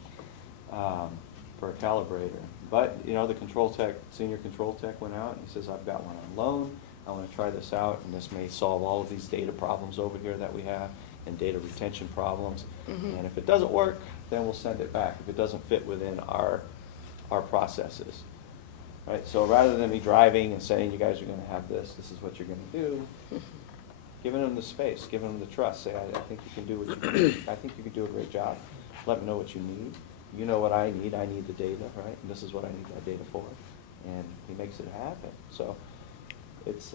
for a calibrator. But, the control tech, senior control tech went out and he says, I've got one on loan. I want to try this out, and this may solve all of these data problems over here that we have and data retention problems. And if it doesn't work, then we'll send it back if it doesn't fit within our processes. Right? So rather than me driving and saying, you guys are going to have this is what you're going to do, giving them the space, giving them the trust, say, I think you can do I think you can do a great job. Let me know what you need. You know what I need the data, right? And this is what I need that data for. And he makes it happen. So it's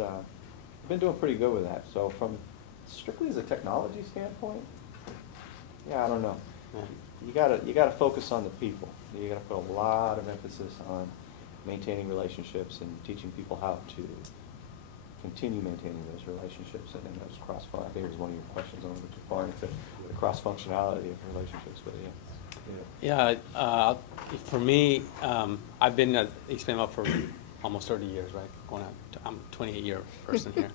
been doing pretty good with that. So from strictly as a technology standpoint, I don't know. You gotta focus on the people. You gotta put a lot of emphasis on maintaining relationships and teaching people how to continue maintaining those relationships and those cross-functional. I think it was one of your questions. I don't know too far into the cross-functionality of relationships, but for me, I've been at HPML for almost 30 years, right? I'm a 28-year person here.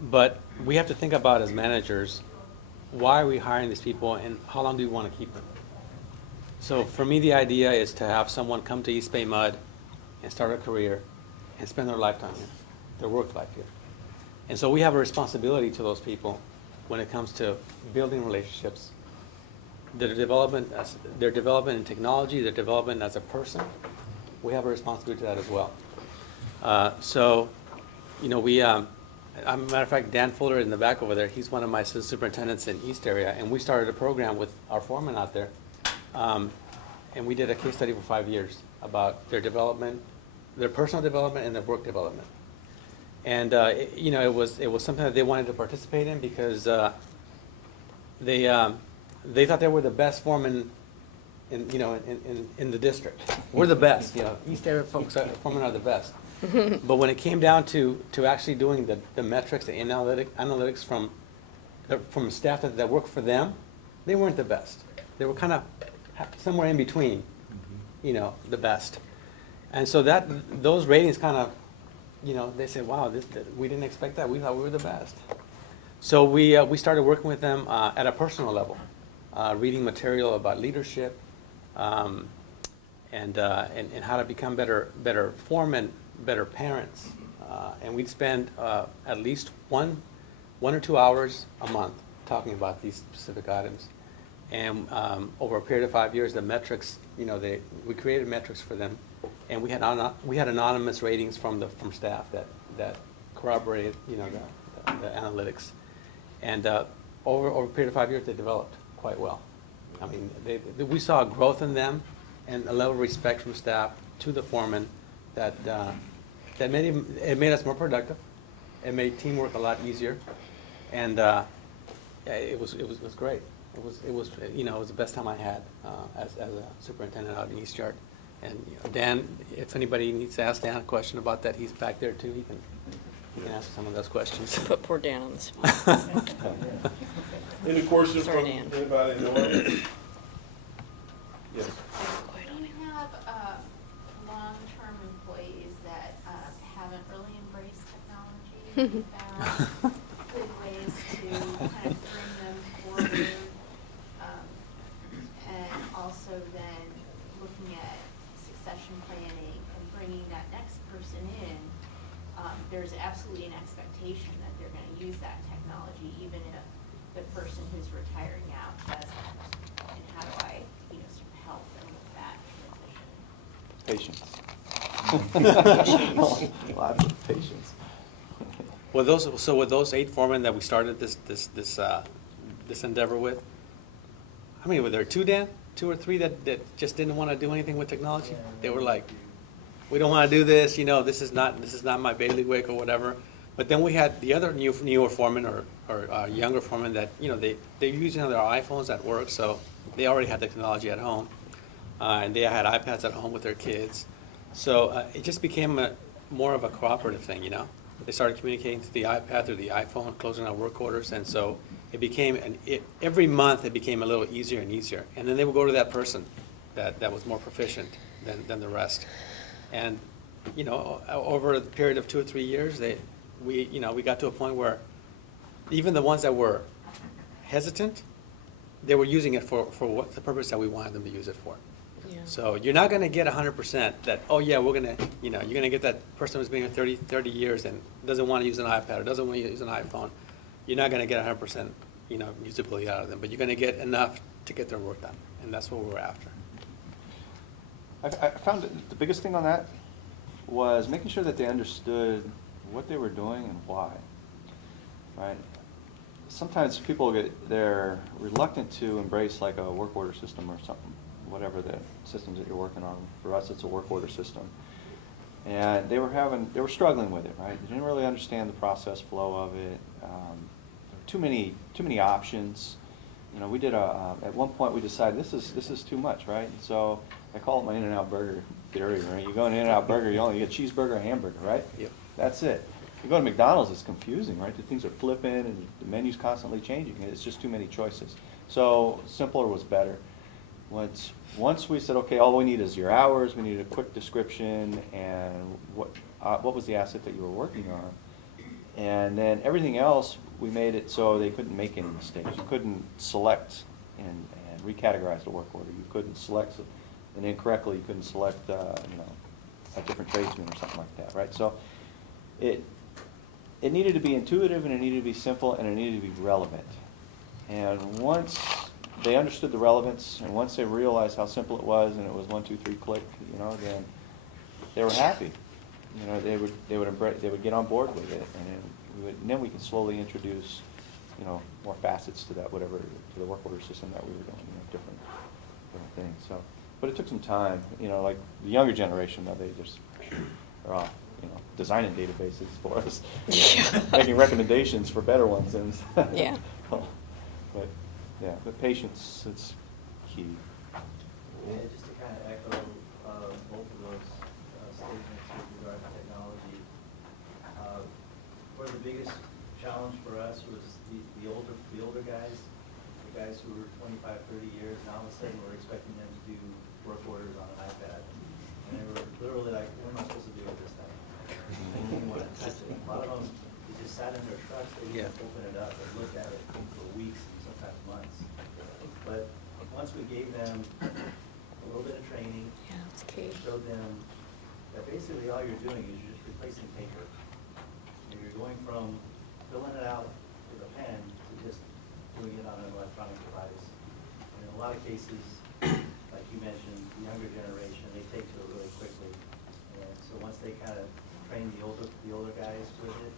But we have to think about as managers, why are we hiring these people and how long do we want to keep them? So for me, the idea is to have someone come to East Bay Mud and start a career and spend their lifetime here, their work life here. And so we have a responsibility to those people when it comes to building relationships, their development in technology, their development as a person. We have a responsibility to that as well. As a matter of fact, Dan Fuller in the back over there, he's one of my assistant superintendents in East area, and we started a program with our foreman out there And we did a case study for 5 years about their development, their personal development and their work development. And, it was something that they wanted to participate in because they thought they were the best foreman in the district. We're the best, East area folks, foremen are the best. But when it came down to actually doing the metrics, the analytics from staff that worked for them, they weren't the best. They were kind of somewhere in between, the best. And so those ratings kind of, they said, wow, we didn't expect that. We thought we were the best. So we started working with them at a personal level, reading material about leadership, and how to become better foremen, better parents. And we'd spend at least one or 2 hours a month talking about these specific items. And over a period of 5 years, the metrics, we created metrics for them, and we had anonymous ratings from staff that corroborated, the analytics. And over a period of 5 years, they developed quite well. I mean, we saw a growth in them and a level of respect from staff to the foreman that made us more productive. It made teamwork a lot easier, and it was great. It was the best time I had as a superintendent out in East Yard. And Dan, if anybody needs to ask Dan a question about that, he's back there too. He can ask some of those questions. Put poor Dan on the spot. Any questions Sorry, from Dan. anybody in the audience? Yes. We have long-term employees that haven't really embraced technology. We found good ways to kind of bring them forward. And also then looking at succession planning and bringing that next person in. There's absolutely an expectation that they're going to use that technology, even if the person who's retiring now doesn't. And how do I, sort of help them with that transition? Patience. Lots of patience. With those 8 foremen that we started this endeavor with, how many were there? 2, Dan? 2 or 3 that just didn't want to do anything with technology? They were like, we don't want to do this. This is not my bailiwick or whatever. But then we had the other newer foremen or younger foremen that they're using their iPhones at work, so they already had technology at home, and they had iPads at home with their kids. So it just became more of a cooperative thing. They started communicating through the iPad, through the iPhone, closing out work orders, and so it became every month it became a little easier and easier. And then they would go to that person that was more proficient than the rest. And over a period of 2 or 3 years, we got to a point where even the ones that were hesitant, they were using it for what the purpose that we wanted them to use it for. Yeah. So you're not going to get 100% that, oh yeah, we're going to, you're going to get that person who's been here 30 years and doesn't want to use an iPad or doesn't want to use an iPhone. You're not going to get 100%, usability out of them, but you're going to get enough to get their work done, and that's what we're after. I found the biggest thing on that was making sure that they understood what they were doing and why, right? Sometimes people they're reluctant to embrace like a work order system or something, whatever the systems that you're working on. For us, it's a work order system. And they were struggling with it, right? They didn't really understand the process flow of it. There were too many options. We did at one point we decided this is too much, right? So I call it my In-N-Out Burger theory, right? You go in In-N-Out Burger, you only get cheeseburger, a hamburger, right? Yep. That's it. You go to McDonald's, it's confusing, right? The things are flipping and the menu's constantly changing. It's just too many choices. So simpler was better. Once we said, okay, all we need is your hours, we need a quick description and what was the asset that you were working on. And then everything else, we made it so they couldn't make any mistakes. You couldn't select and recategorize the work order. You couldn't select and incorrectly, you couldn't select, a different tradesman or something like that, right? So it needed to be intuitive and it needed to be simple and it needed to be relevant. And once they understood the relevance and once they realized how simple it was and it was 1, 2, 3 click, then they were happy. They would get on board with it, and then we could slowly introduce, more facets to that, to the work order system that we were doing, different thing, so. But it took some time, you know, like the younger generation, though, they just are off, you know, designing databases for us. Yeah. Making recommendations for better ones and. Yeah. But, yeah, but patience, it's key. Yeah, just to kind of echo both of those statements with regard to technology. One of the biggest challenge for us was the older guys, the guys who were 25, 30 years, now all of a sudden we're expecting them to do work orders on an iPad. And they were literally like, what am I supposed to do with this thing? They didn't want to touch it. A lot of them, they just sat in their trucks, they didn't open it up or look at it for weeks and sometimes months. But once we gave them a little bit of training, Yeah, it's key. showed them that basically all you're doing is you're just replacing paper. And you're going from filling it out with a pen to just doing it on an electronic device. And in a lot of cases, like you mentioned, the younger generation, they take to it really quickly. And so once they kind of trained the older guys with it,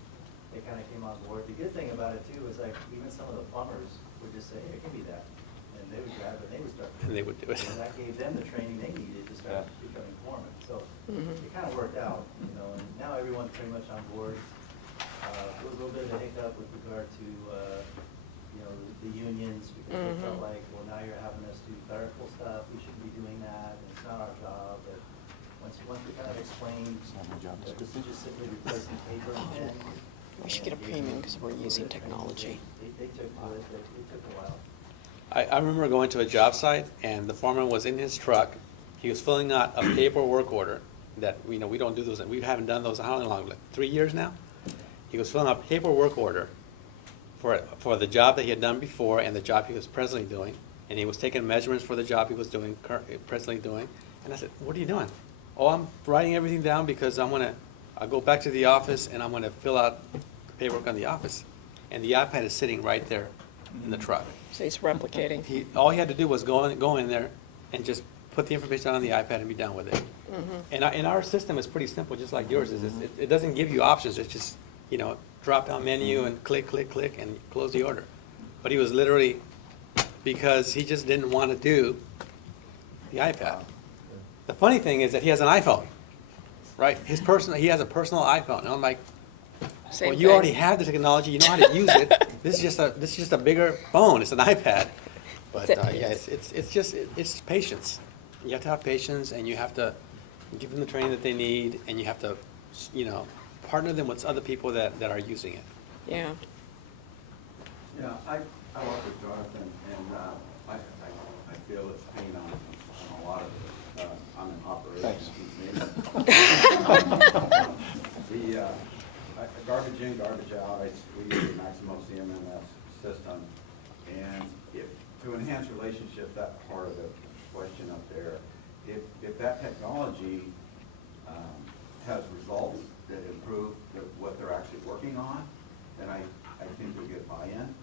they kind of came on board. The good thing about it too is like even some of the plumbers would just say, hey, give me that. And they would grab it, and they would start. And they would do it. And that gave them the training they needed to start becoming foremen. So it kind of worked out, you know, and now everyone's pretty much on board. There was a little bit of a hiccup with regard to, you know, the unions, because they felt like, well, now you're having us do clerical stuff, we shouldn't be doing that, and it's not our job. But once we kind of explained that this is just simply replacing paper and pen. We should get a premium because we're using technology. They took to it, it took a while. I remember going to a job site, and the foreman was in his truck. He was filling out a paper work order that, you know, we don't do those, we haven't done those how long, like 3 years now? He was filling out a paper work order for the job that he had done before and the job he was presently doing. And he was taking measurements for the job he was doing, presently doing. And I said, what are you doing? Oh, I'm writing everything down because I'll go back to the office and I'm gonna fill out the paperwork on the office. And the iPad is sitting right there in the truck. So he's replicating. All he had to do was go in there and just put the information on the iPad and be done with it. And our system is pretty simple, just like yours is. It doesn't give you options. It's just, you know, drop-down menu and click, click, click, and close the order. But he was literally, because he just didn't want to do the iPad. The funny thing is that he has an iPhone, right? He has a personal iPhone. And I'm like, Same well, you thing. already have the technology. You know how to use it. This is just a bigger phone. It's an iPad. But yeah, it's patience. You have to have patience, and you have to give them the training that they need, and you have to, you know, partner them with other people that are using it. Yeah. Yeah, I work with Jonathan, and I feel it's pain on a lot of it. I'm in operations. The garbage in, garbage out, we use the Maximo CMMS system. And to enhance relationships, that part of the question up there, if that technology has results that improve what they're actually working on, then I think you'll get buy-in.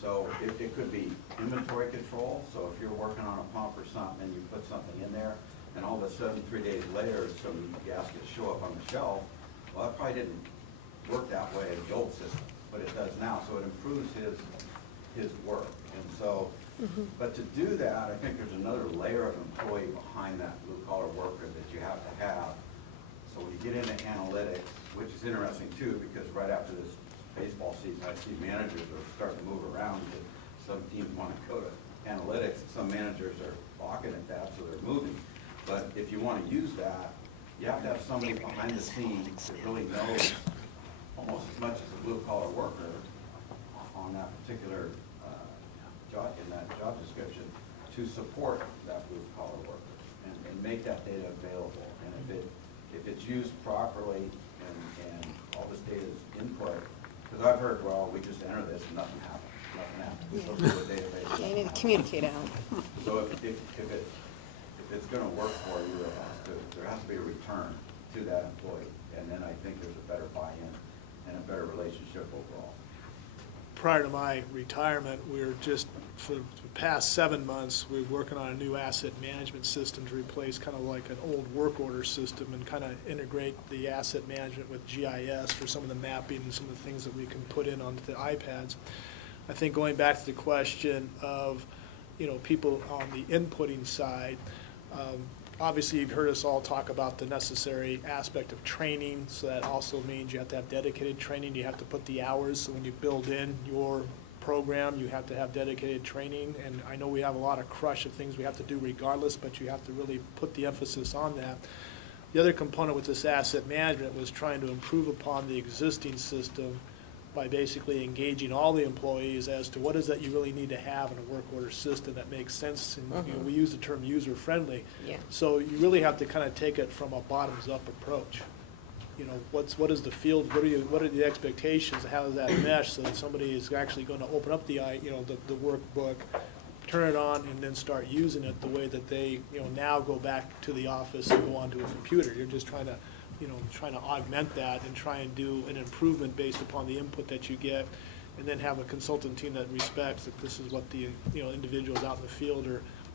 So it could be inventory control. So if you're working on a pump or something and you put something in there, and all of a sudden 3 days later some gas gets show up on the shelf, well, that probably didn't work that way in the old system, but it does now. So it improves his work. And so, but to do that, I think there's another layer of employee behind that blue-collar worker that you have to have. So when you get into analytics, which is interesting too, because right after this baseball season, I see managers are starting to move around. Some teams want to go to analytics, some managers are balking at that, so they're moving. But if you want to use that, you have to have somebody behind the scenes that really knows almost as much as a blue-collar worker on that particular job, in that job description, to support that blue-collar worker and make that data available. And if it's used properly and all this data is input, because I've heard, well, we just enter this and nothing happens. We go through a database. Yeah, you need to communicate out. So if it's going to work for you, there has to be a return to that employee. And then I think there's a better buy-in and a better relationship overall. Prior to my retirement, we were just, for the past 7 months, we were working on a new asset management system to replace kind of like an old work order system and kind of integrate the asset management with GIS for some of the mapping and some of the things that we can put in onto the iPads. I think going back to the question of people on the inputting side. Obviously, you've heard us all talk about the necessary aspect of training, so that also means you have to have dedicated training, you have to put the hours, so when you build in your program, you have to have dedicated training, and I know we have a lot of crush of things we have to do regardless, but you have to really put the emphasis on that. The other component with this asset management was trying to improve upon the existing system by basically engaging all the employees as to what is that you really need to have in a work order system that makes sense. And we use the term user-friendly. Yeah. So you really have to kind of take it from a bottoms-up approach. What is the field, what are the expectations, how does that mesh, so that somebody is actually going to open up the workbook, turn it on, and then start using it the way that they, now go back to the office and go onto a computer. You're just trying to augment that and try and do an improvement based upon the input that you get, and then have a consultant team that respects that this is what the, individuals out in the field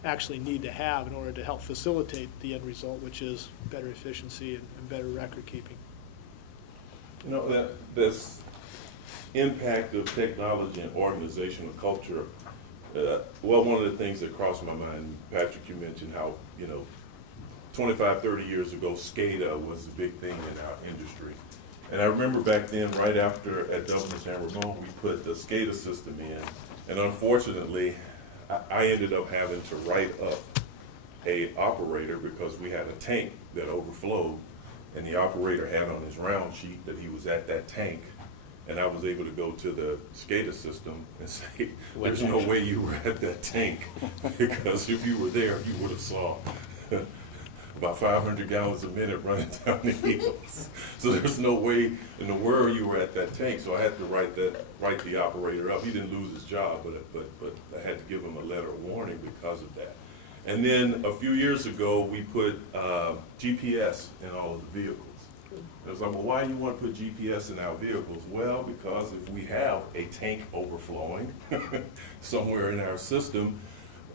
actually need to have in order to help facilitate the end result, which is better efficiency and better record keeping. That this impact of technology and organizational culture, one of the things that crossed my mind, Patrick, you mentioned how, 25, 30 years ago, SCADA was a big thing in our industry. And I remember back then, right after at Dublin San Ramon, we put the SCADA system in, and unfortunately, I ended up having to write up a operator because we had a tank that overflowed, and the operator had on his round sheet that he was at that tank, and I was able to go to the SCADA system and say, there's no way you were at that tank, because if you were there, you would have saw about 500 gallons a minute running down the hills. So there's no way in the world you were at that tank. So I had to write the operator up. He didn't lose his job, but I had to give him a letter of warning because of that. And then a few years ago, we put GPS in all of the vehicles. I was like, well, why do you want to put GPS in our vehicles? Well, because if we have a tank overflowing somewhere in our system,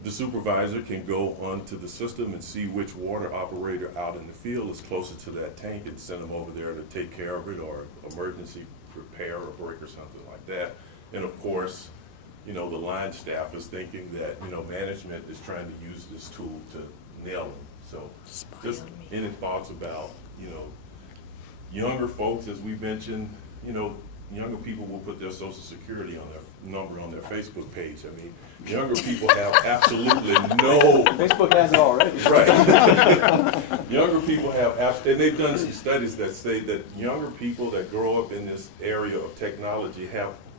the supervisor can go onto the system and see which water operator out in the field is closer to that tank and send them over there to take care of it, or emergency repair or break or something like that. And of course, the line staff is thinking that, management is trying to use this tool to nail them. So just any thoughts about, younger folks, as we mentioned, younger people will put their social security on their number on their Facebook page. I mean, younger people have absolutely no. Facebook has it already. Right. Younger people have, and they've done some studies that say that younger people that grow up in this area of technology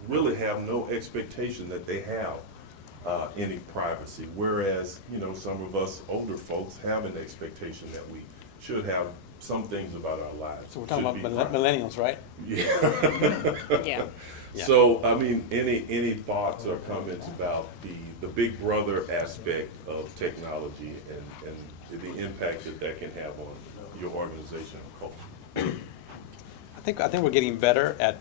really have no expectation that they have any privacy. Whereas, some of us older folks have an expectation that we should have some things about our lives. So we're talking should about be private. millennials, right? Yeah. Yeah. Yeah. So, I mean, any thoughts or comments about the big brother aspect of technology and the impact that can have on your organizational culture? I think we're getting better at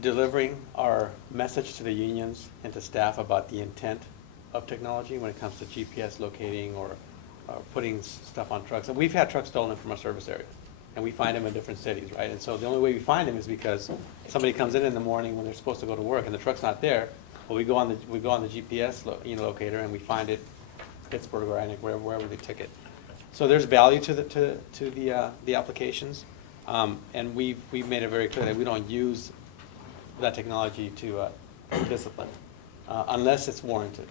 delivering our message to the unions and to staff about the intent of technology when it comes to GPS locating or putting stuff on trucks. And we've had trucks stolen from our service area, and we find them in different cities, right? And so the only way we find them is because somebody comes in the morning when they're supposed to go to work and the truck's not there. Well, we go on the GPS locator and we find it, Pittsburgh or wherever they took it. So there's value to the applications, and we've made it very clear that we don't use that technology to discipline unless it's warranted.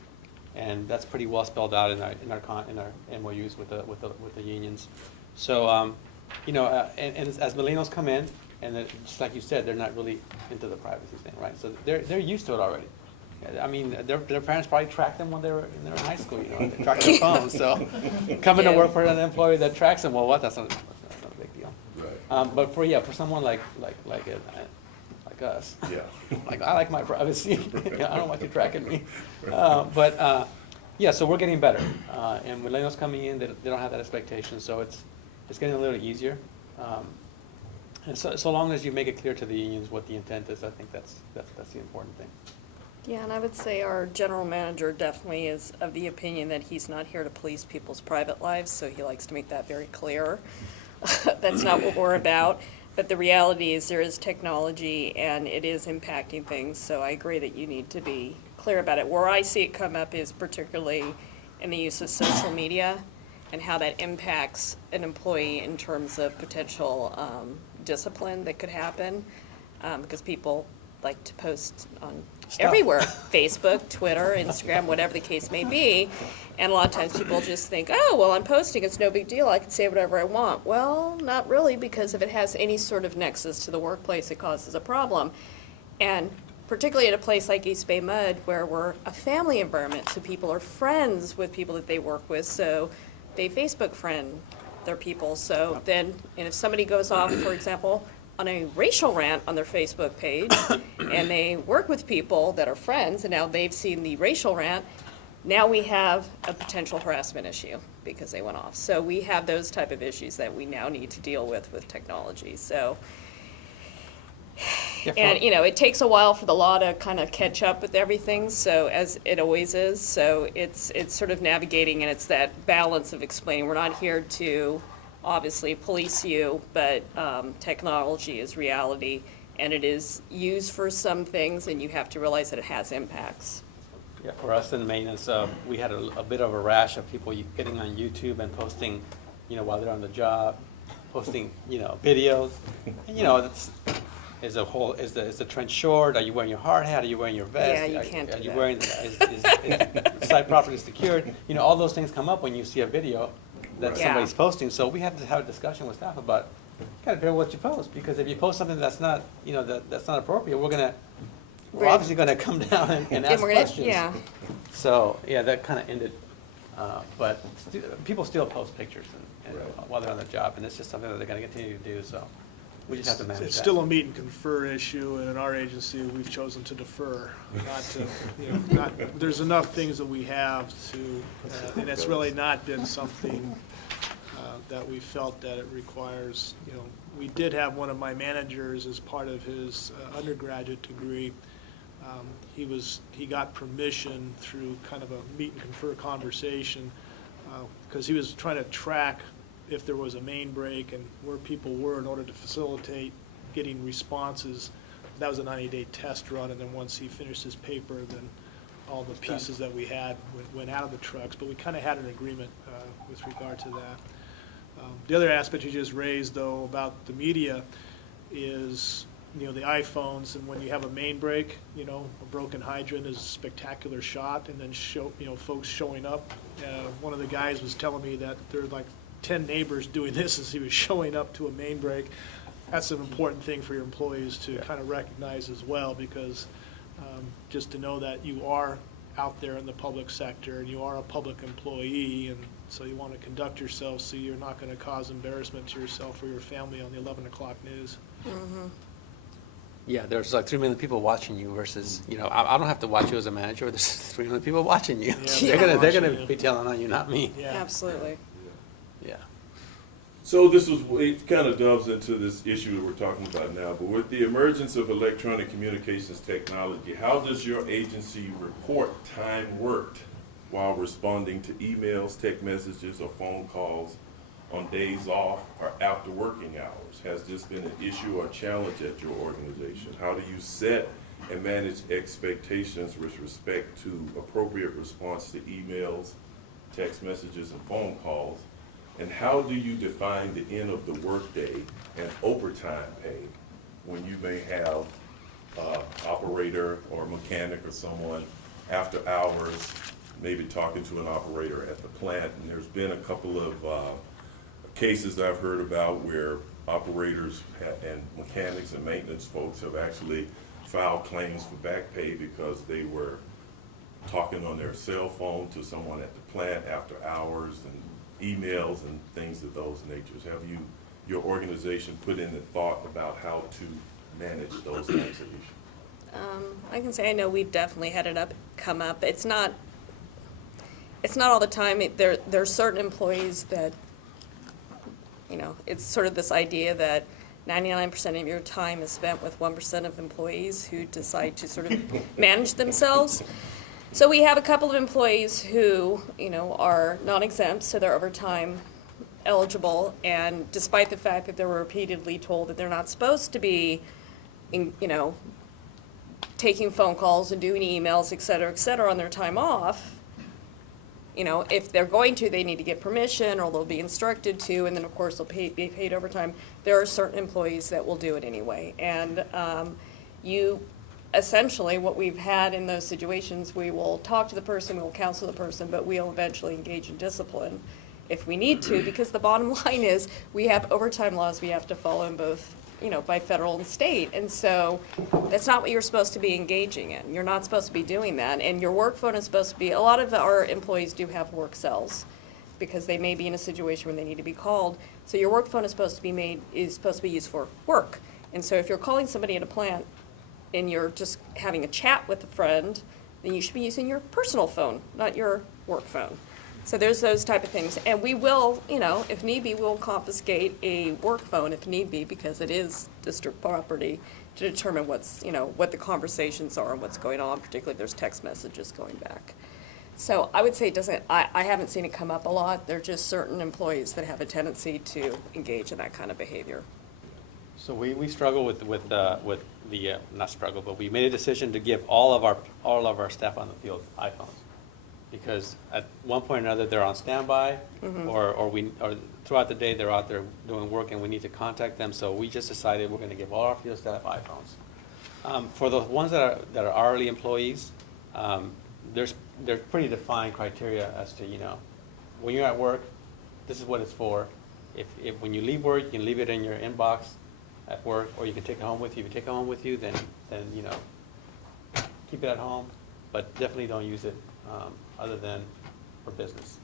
And that's pretty well spelled out in our MOUs with the unions. So, and as millennials come in, and just like you said, they're not really into the privacy thing, right? So they're used to it already. I mean, their parents probably tracked them when they were in high school. They tracked their phones. So, coming to work for an employee that tracks them, well, that's not a big deal. Right. But for someone like us. Yeah. I like my privacy. I don't want you tracking me. So we're getting better. And millennials coming in, they don't have that expectation, so it's getting a little easier. And so long as you make it clear to the unions what the intent is, I think that's the important thing. Yeah, and I would say our general manager definitely is of the opinion that he's not here to police people's private lives, so he likes to make that very clear. That's not what we're about. But the reality is there is technology and it is impacting things, so I agree that you need to be clear about it. Where I see it come up is particularly in the use of social media and how that impacts an employee in terms of potential discipline that could happen, because people like to post on everywhere, Facebook, Twitter, Instagram, whatever the case may be. And a lot of times people just think, oh, well, I'm posting, it's no big deal, I can say whatever I want. Well, not really, because if it has any sort of nexus to the workplace, it causes a problem. And particularly at a place like East Bay Mud, where we're a family environment, so people are friends with people that they work with, so they Facebook friend their people. So then, and if somebody goes off, for example, on a racial rant on their Facebook page, and they work with people that are friends, and now they've seen the racial rant, now we have a potential harassment issue because they went off. So we have those type of issues that we now need to deal with technology. So, and, you know, it takes a while for the law to kind of catch up with everything, so as it always is. So it's sort of navigating, and it's that balance of explaining. We're not here to obviously police you, but technology is reality, and it is used for some things, and you have to realize that it has impacts. Yeah, for us in maintenance, we had a bit of a rash of people getting on YouTube and posting, while they're on the job, posting, videos. And, is the trend short? Are you wearing your hard hat? Are you wearing your vest? Yeah, you can't do Are you that. wearing, is the site properly secured? All those things come up when you see a video that Right. somebody's Yeah. posting. So we have to have a discussion with staff about, gotta be what you post, because if you post something that's not, that's not appropriate, we're Right. obviously gonna come down and ask we're gonna- questions. yeah. So, yeah, that kind of ended, but people still post pictures while they're on their job, and it's just something that they're gonna continue to do, so we just have to manage that. It's still a meet and confer issue, and in our agency, we've chosen to defer, not to, there's enough things that we have to, and it's really not been something that we felt that it requires, we did have one of my managers as part of his undergraduate degree. He got permission through kind of a meet and confer conversation, because he was trying to track if there was a main break and where people were in order to facilitate getting responses. That was a 90-day test run, and then once he finished his paper, then all the pieces that we had went out of the trucks. But we kind of had an agreement with regard to that. The other aspect you just raised, though, about the media is, the iPhones, and when you have a main break, a broken hydrant is a spectacular shot, and then folks showing up. One of the guys was telling me that there are like 10 neighbors doing this as he was showing up to a main break. That's an important thing for your employees to kind of recognize as well, because just to know that you are out there in the public sector and you are a public employee, and so you want to conduct yourself so you're not going to cause embarrassment to yourself or your family on the 11 o'clock news. Yeah, there's like 3 million people watching you versus, I don't have to watch you as a manager, there's 3 million people watching you. Yeah, They're watching gonna you. be telling on you, not me. Yeah. Absolutely. Yeah. So it kind of delves into this issue that we're talking about now, but with the emergence of electronic communications technology, how does your agency report time worked while responding to emails, text messages, or phone calls on days off or after working hours? Has this been an issue or challenge at your organization? How do you set and manage expectations with respect to appropriate response to emails, text messages, and phone calls? And how do you define the end of the workday and overtime pay when you may have operator or mechanic or someone after hours, maybe talking to an operator at the plant? And there's been a couple of cases that I've heard about where operators and mechanics and maintenance folks have actually filed claims for back pay because they were talking on their cell phone to someone at the plant after hours, and emails and things of those natures. Have your organization put in the thought about how to manage those types of issues? I can say I know we've definitely had it come up. It's not all the time. There are certain employees that, it's sort of this idea that 99% of your time is spent with 1% of employees who decide to sort of manage themselves. So we have a couple of employees who, are non-exempt, so they're overtime eligible, and despite the fact that they were repeatedly told that they're not supposed to be, taking phone calls and doing emails, et cetera, on their time off, you know, if they're going to, they need to get permission, or they'll be instructed to, and then, of course, they'll be paid overtime. There are certain employees that will do it anyway. And essentially, what we've had in those situations, we will talk to the person, we will counsel the person, but we'll eventually engage in discipline if we need to, because the bottom line is, we have overtime laws we have to follow in both, you know, by federal and state. And so that's not what you're supposed to be engaging in. You're not supposed to be doing that. And your work phone is supposed to be, a lot of our employees do have work cells because they may be in a situation where they need to be called. So your work phone is supposed to be used for work. And so if you're calling somebody at a plant and you're just having a chat with a friend, then you should be using your personal phone, not your work phone. So there's those type of things. And we will, you know, if need be, we'll confiscate a work phone if need be, because it is district property, to determine what's, you know, what the conversations are and what's going on, particularly if there's text messages going back. So I would say it doesn't, I haven't seen it come up a lot. There are just certain employees that have a tendency to engage in that kind of behavior. So we struggle with not struggle, but we made a decision to give all of our staff on the field iPhones. Because at one point or another, they're on standby, or throughout the day, they're out there doing work, and we need to contact them. So we just decided we're going to give all our field staff iPhones. For the ones that are hourly employees, there's pretty defined criteria as to, you know, when you're at work, this is what it's for. If when you leave work, you can leave it in your inbox at work, or you can take it home with you. If you take it home with you, then you know, keep it at home, but definitely don't use it other than for business.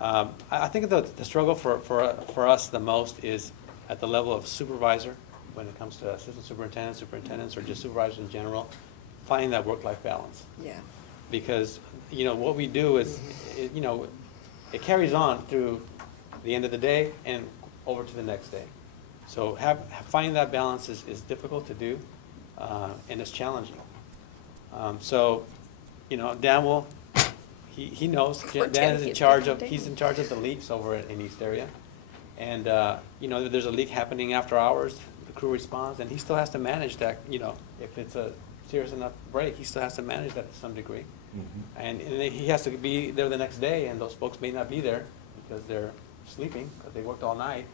I think the struggle for us the most is at the level of supervisor, when it comes to assistant superintendents, or just supervisors in general, finding that work-life balance. Yeah. Because, you know, what we do is, you know, it carries on through the end of the day and over to the next day. So finding that balance is difficult to do, and it's challenging. So, you know, Dan he knows. Poor Dan Dan, he's in charge of the leaks over in East Area. And, you know, there's a leak happening after hours, the crew responds, and he still has to manage that, you know, if it's a serious enough break, he still has to manage that to some degree. And he has to be there the next day, and those folks may not be there because they're sleeping, because they worked all night.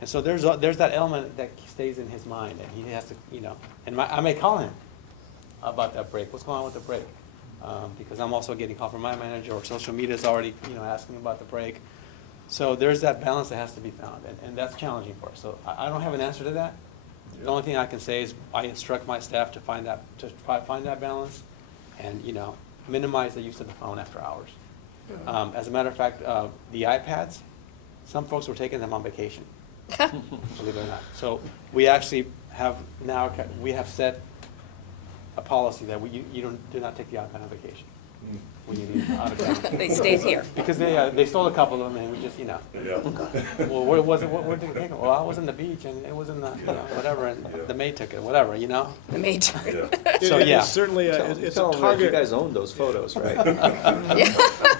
And so there's that element that stays in his mind, and he has to, you know, and I may call him about that break. What's going on with the break? Because I'm also getting a call from my manager, or social media is already, you know, asking about the break. So there's that balance that has to be found, and that's challenging for us. So I don't have an answer to that. The only thing I can say is I instruct my staff to find that balance, and, you know, minimize the use of the phone after hours. As a matter of fact, the iPads, some folks were taking them on vacation, believe it or not. So we actually have now, we have set a policy that you do not take the iPad on vacation when you leave out of town. They stayed here. Because they stole a couple of them, and we just, you know. Yeah. Well, where was it? Where did it take it? Well, I was on the beach, and it was in the, you know, whatever, and the maid took it, whatever, you know? The major. Yeah. So, yeah. It's certainly, it's a Tell them that target. you guys own those photos, right?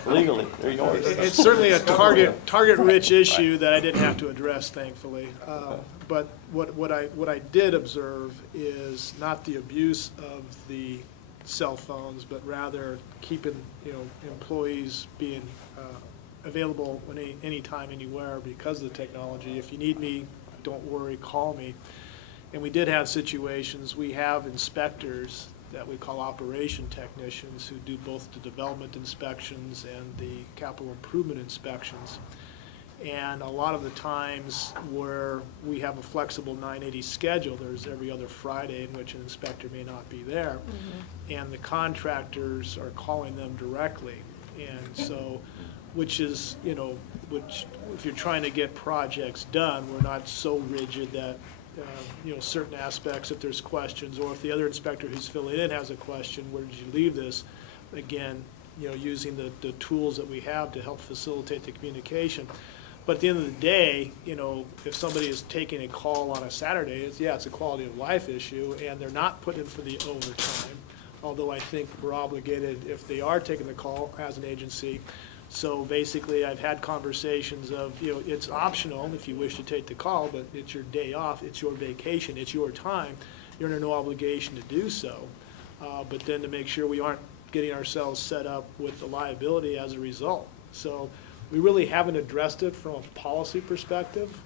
Legally, they're yours. It's certainly a target-rich issue that I didn't have to address, thankfully. But what I did observe is not the abuse of the cell phones, but rather keeping, you know, employees being available anytime, anywhere because of the technology. If you need me, don't worry, call me. And we did have situations, we have inspectors that we call operation technicians who do both the development inspections and the capital improvement inspections. And a lot of the times where we have a flexible 980 schedule, there's every other Friday in which an inspector may not be there. And the contractors are calling them directly. And so, which is, you know, if you're trying to get projects done, we're not so rigid that, you know, certain aspects, if there's questions, or if the other inspector who's filling in has a question, where did you leave this? Again, you know, using the tools that we have to help facilitate the communication. But at the end of the day, you know, if somebody is taking a call on a Saturday, it's a quality of life issue, and they're not putting in for the overtime, although I think we're obligated, if they are taking the call as an agency. So basically, I've had conversations of, you know, it's optional if you wish to take the call, but it's your day off, it's your vacation, it's your time. You're under no obligation to do so. but then to make sure we aren't getting ourselves set up with the liability as a result. So we really haven't addressed it from a policy perspective,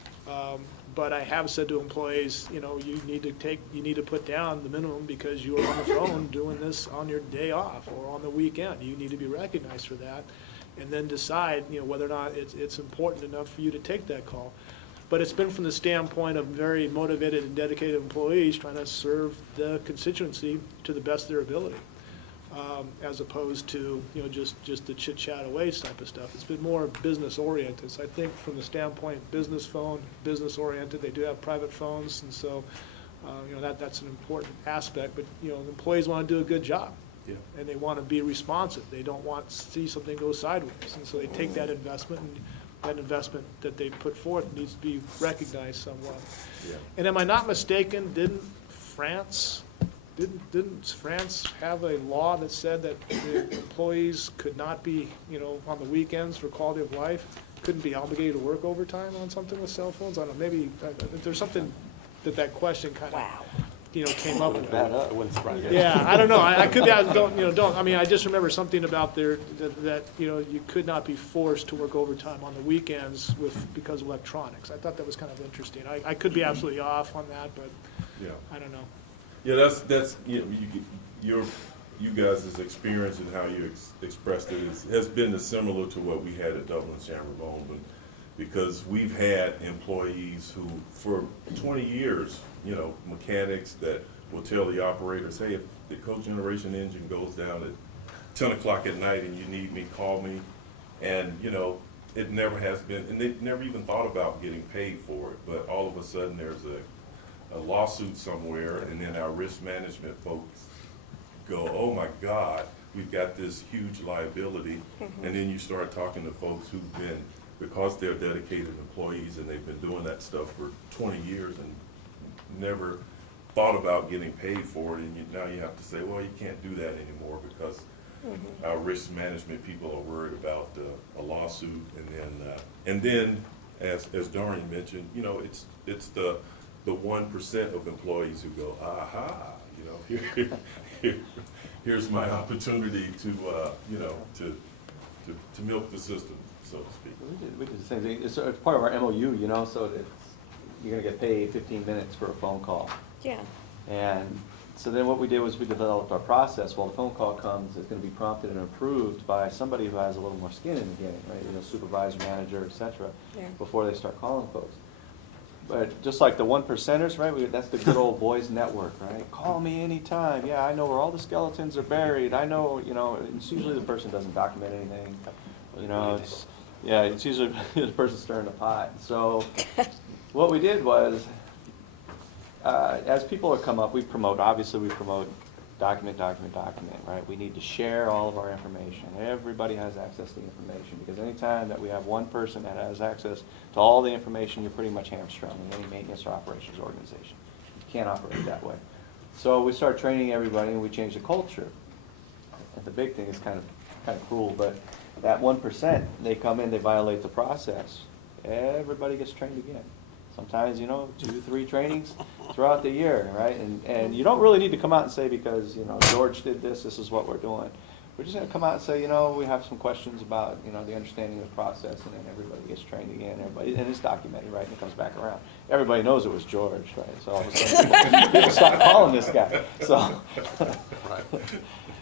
but I have said to employees, you know, you need to put down the minimum because you are on the phone doing this on your day off or on the weekend. You need to be recognized for that, and then decide, you know, whether or not it's important enough for you to take that call. But it's been from the standpoint of very motivated and dedicated employees trying to serve the constituency to the best of their ability, as opposed to, you know, just the chit-chat away type of stuff. It's been more business-oriented. So I think from the standpoint, business phone, business-oriented, they do have private phones, and so, you know, that's an important aspect. But, you know, employees want to do a good job. Yeah. And they want to be responsive. They don't want to see something go sideways. And so they take that investment, and that investment that they put forth needs to be recognized somewhat. Yeah. And am I not mistaken, didn't France have a law that said that the employees could not be, you know, on the weekends for quality of life, couldn't be obligated to work overtime on something with cell phones? I don't know, maybe, there's something that question kind of, you know, came up with. That wouldn't surprise me. Yeah, I don't know, I could be, I mean, I just remember something about that, you know, you could not be forced to work overtime on the weekends because of electronics. I thought that was kind of interesting. I could be absolutely off on that, but Yeah. I don't know. Yeah, that's, you know, you guys' experience and how you expressed it has been similar to what we had at Dublin Chamber of Bowman, because we've had employees who, for 20 years, you know, mechanics that will tell the operators, hey, if the cogeneration engine goes down at 10 o'clock at night and you need me, call me. And, you know, it never has been, and they've never even thought about getting paid for it, but all of a sudden there's a lawsuit somewhere, and then our risk management folks go, oh my God, we've got this huge liability. And then you start talking to folks who've been, because they're dedicated employees and they've been doing that stuff for 20 years and never thought about getting paid for it, and now you have to say, well, you can't do that anymore because our risk management people are worried about a lawsuit. And then as Doreen mentioned, you know, it's the 1% of employees who go, aha, you know, here's my opportunity to, you know, to milk the system, so to speak. We did the same thing. It's part of our MOU, you know, so you're gonna get paid 15 minutes for a phone call. Yeah. And so then what we did was we developed our process. While the phone call comes, it's gonna be prompted and approved by somebody who has a little more skin in the game, right? You know, supervisor, manager, et cetera, Yeah. before they start calling folks. But just like the 1%ers, right? That's the good old boys network, right? Call me anytime. Yeah, I know where all the skeletons are buried. I know, you know, it's usually the person doesn't document anything. You know, it's usually the person stirring the pot. So what we did was, as people have come up, we promote document, right? We need to share all of our information. Everybody has access to the information, because anytime that we have one person that has access to all the information, you're pretty much hamstrung in any maintenance or operations organization. You can't operate that way. So we start training everybody, and we change the culture. And the big thing is kind of cruel, but that 1%, they come in, they violate the process. Everybody gets trained again. Sometimes, you know, 2, 3 trainings throughout the year, right? And you don't really need to come out and say, because, you know, George did this is what we're doing. We're just gonna come out and say, you know, we have some questions about, you know, the understanding of the process, and then everybody gets trained again, and it's documented, right, and it comes back around. Everybody knows it was George, right? So all of a sudden, people stop calling this guy, so.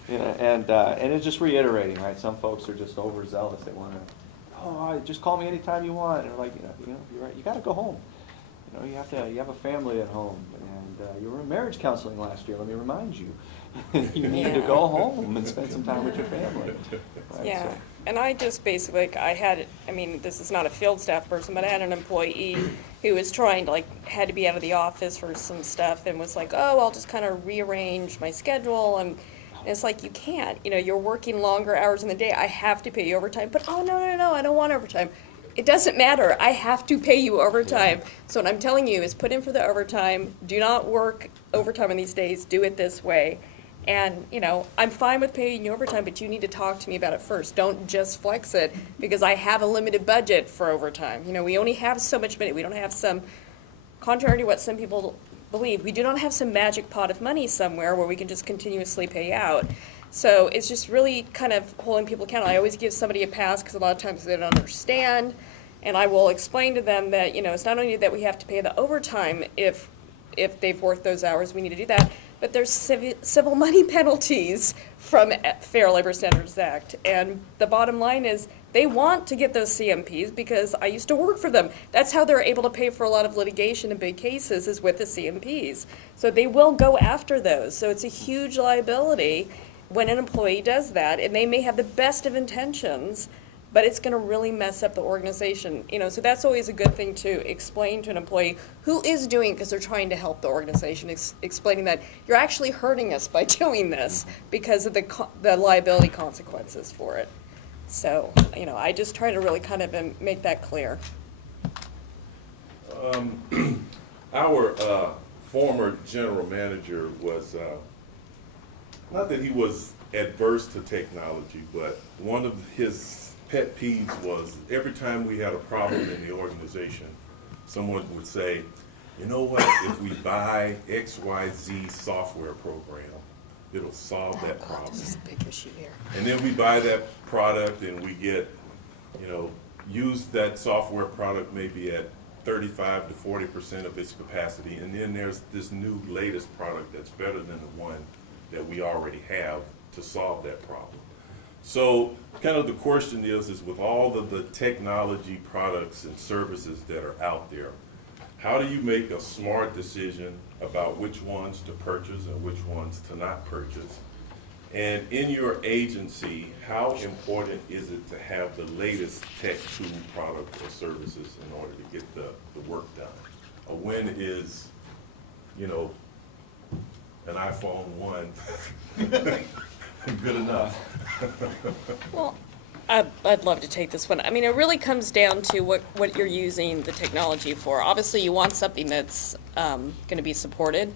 You know, and it's just reiterating, right? Some folks are just overzealous. They wanna, just call me anytime you want. And we're like, you know, you're right, you gotta go home. You know, you have a family at home, and you were in marriage counseling last year, let me remind you. You need to go home and spend some time with your family. Right? Yeah, So- and I just basically, this is not a field staff person, but I had an employee who was trying to, had to be out of the office for some stuff, and was like, oh, I'll just kind of rearrange my schedule, and it's like, you can't, you know, you're working longer hours in the day, I have to pay you overtime, but oh, no, I don't want overtime. It doesn't matter, I have to pay you overtime. So what I'm telling you is put in for the overtime, do not work overtime on these days, do it this way. And, you know, I'm fine with paying you overtime, but you need to talk to me about it first. Don't just flex it, because I have a limited budget for overtime. You know, we only have so much money. We don't have some, contrary to what some people believe. We do not have some magic pot of money somewhere where we can just continuously pay out. So it's just really kind of holding people accountable. I always give somebody a pass because a lot of times they don't understand. And I will explain to them that, it's not only that we have to pay the overtime if they've worked those hours, we need to do that, but there's civil money penalties from Fair Labor Standards Act. And the bottom line is, they want to get those CMPs because I used to work for them. That's how they're able to pay for a lot of litigation in big cases, is with the CMPs. So they will go after those. So it's a huge liability when an employee does that, and they may have the best of intentions, but it's gonna really mess up the organization. So that's always a good thing to explain to an employee who is doing, because they're trying to help the organization, explaining that you're actually hurting us by doing this because of the liability consequences for it. So, I just try to really kind of make that clear. Our former general manager was, not that he was adverse to technology, but one of his pet peeves was every time we had a problem in the organization, someone would say, you know what, if we buy XYZ software program, it'll solve that problem. This is a big issue here. And then we buy that product and we get, use that software product maybe at 35 to 40% of its capacity. And then there's this new latest product that's better than the one that we already have to solve that problem. So kind of the question is with all of the technology products and services that are out there, how do you make a smart decision about which ones to purchase and which ones to not purchase? And in your agency, how important is it to have the latest tech tool, product, or services in order to get the work done? A win is, an iPhone 1 good enough. Well, I'd love to take this one. I mean, it really comes down to what you're using the technology for. Obviously, you want something that's going to be supported.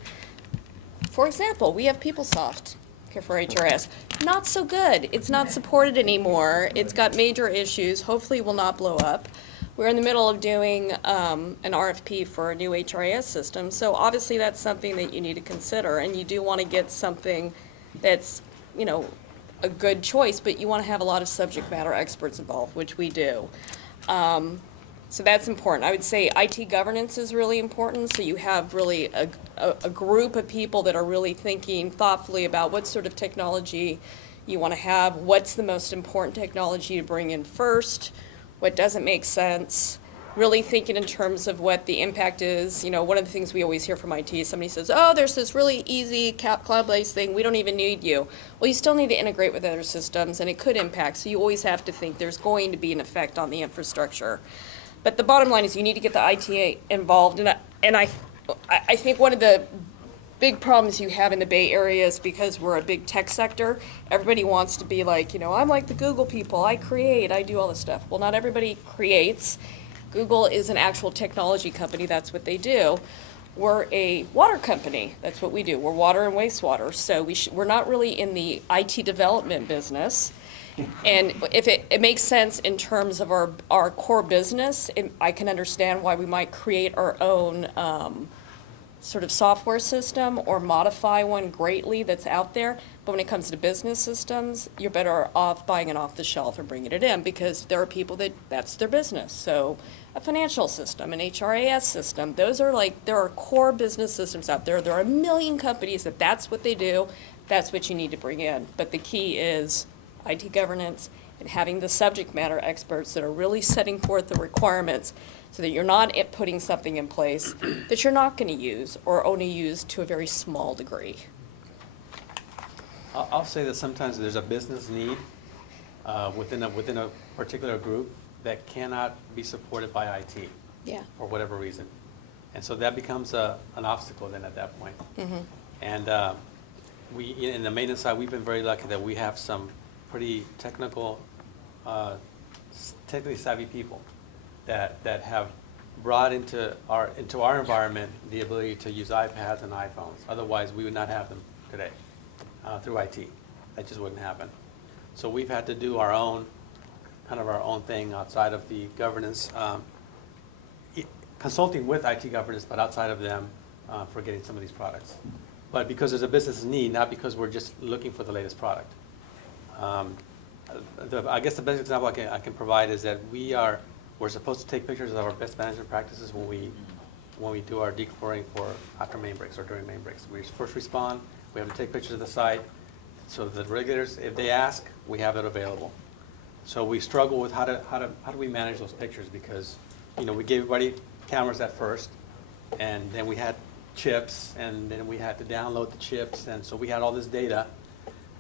For example, we have PeopleSoft here for HRS. Not so good. It's not supported anymore. It's got major issues. Hopefully, it will not blow up. We're in the middle of doing an RFP for a new HRIS system. So obviously, that's something that you need to consider. And you do want to get something that's, a good choice, but you want to have a lot of subject matter experts involved, which we do. So that's important. I would say IT governance is really important, so you have really a group of people that are really thinking thoughtfully about what sort of technology you want to have, what's the most important technology to bring in first, what doesn't make sense, really thinking in terms of what the impact is. One of the things we always hear from IT is somebody says, oh, there's this really easy cloud-based thing, we don't even need you. Well, you still need to integrate with other systems, and it could impact, so you always have to think there's going to be an effect on the infrastructure. But the bottom line is you need to get the IT involved, and I think one of the big problems you have in the Bay Area is because we're a big tech sector, everybody wants to be like, I'm like the Google people, I create, I do all this stuff. Well, not everybody creates. Google is an actual technology company, that's what they do. We're a water company, that's what we do. We're water and wastewater, so we're not really in the IT development business. And if it makes sense in terms of our core business, I can understand why we might create our own sort of software system or modify one greatly that's out there. But when it comes to business systems, you're better off buying it off the shelf and bringing it in because there are people that's their business. So a financial system, an HRIS system, there are core business systems out there. There are a million companies that's what they do. That's what you need to bring in. But the key is IT governance and having the subject matter experts that are really setting forth the requirements so that you're not putting something in place that you're not going to use or only use to a very small degree. I'll say that sometimes there's a business need within a particular group that cannot be supported by IT. Yeah. For whatever reason. And so that becomes an obstacle then at that point. Mm-hmm. And we, in the maintenance side, we've been very lucky that we have some pretty technically savvy people that have brought into our environment the ability to use iPads and iPhones. Otherwise, we would not have them today through IT. That just wouldn't happen. So we've had to do our own thing outside of the governance, consulting with IT governance, but outside of them, for getting some of these products. But because there's a business need, not because we're just looking for the latest product. I guess the best example I can provide is that we're supposed to take pictures of our best management practices when we do our dechlorring for after main breaks or during main breaks. We first respond, we have to take pictures of the site, so the regulators, if they ask, we have it available. So we struggle with how do we manage those pictures, because, you know, we gave everybody cameras at first, and then we had chips, and then we had to download the chips, and so we had all this data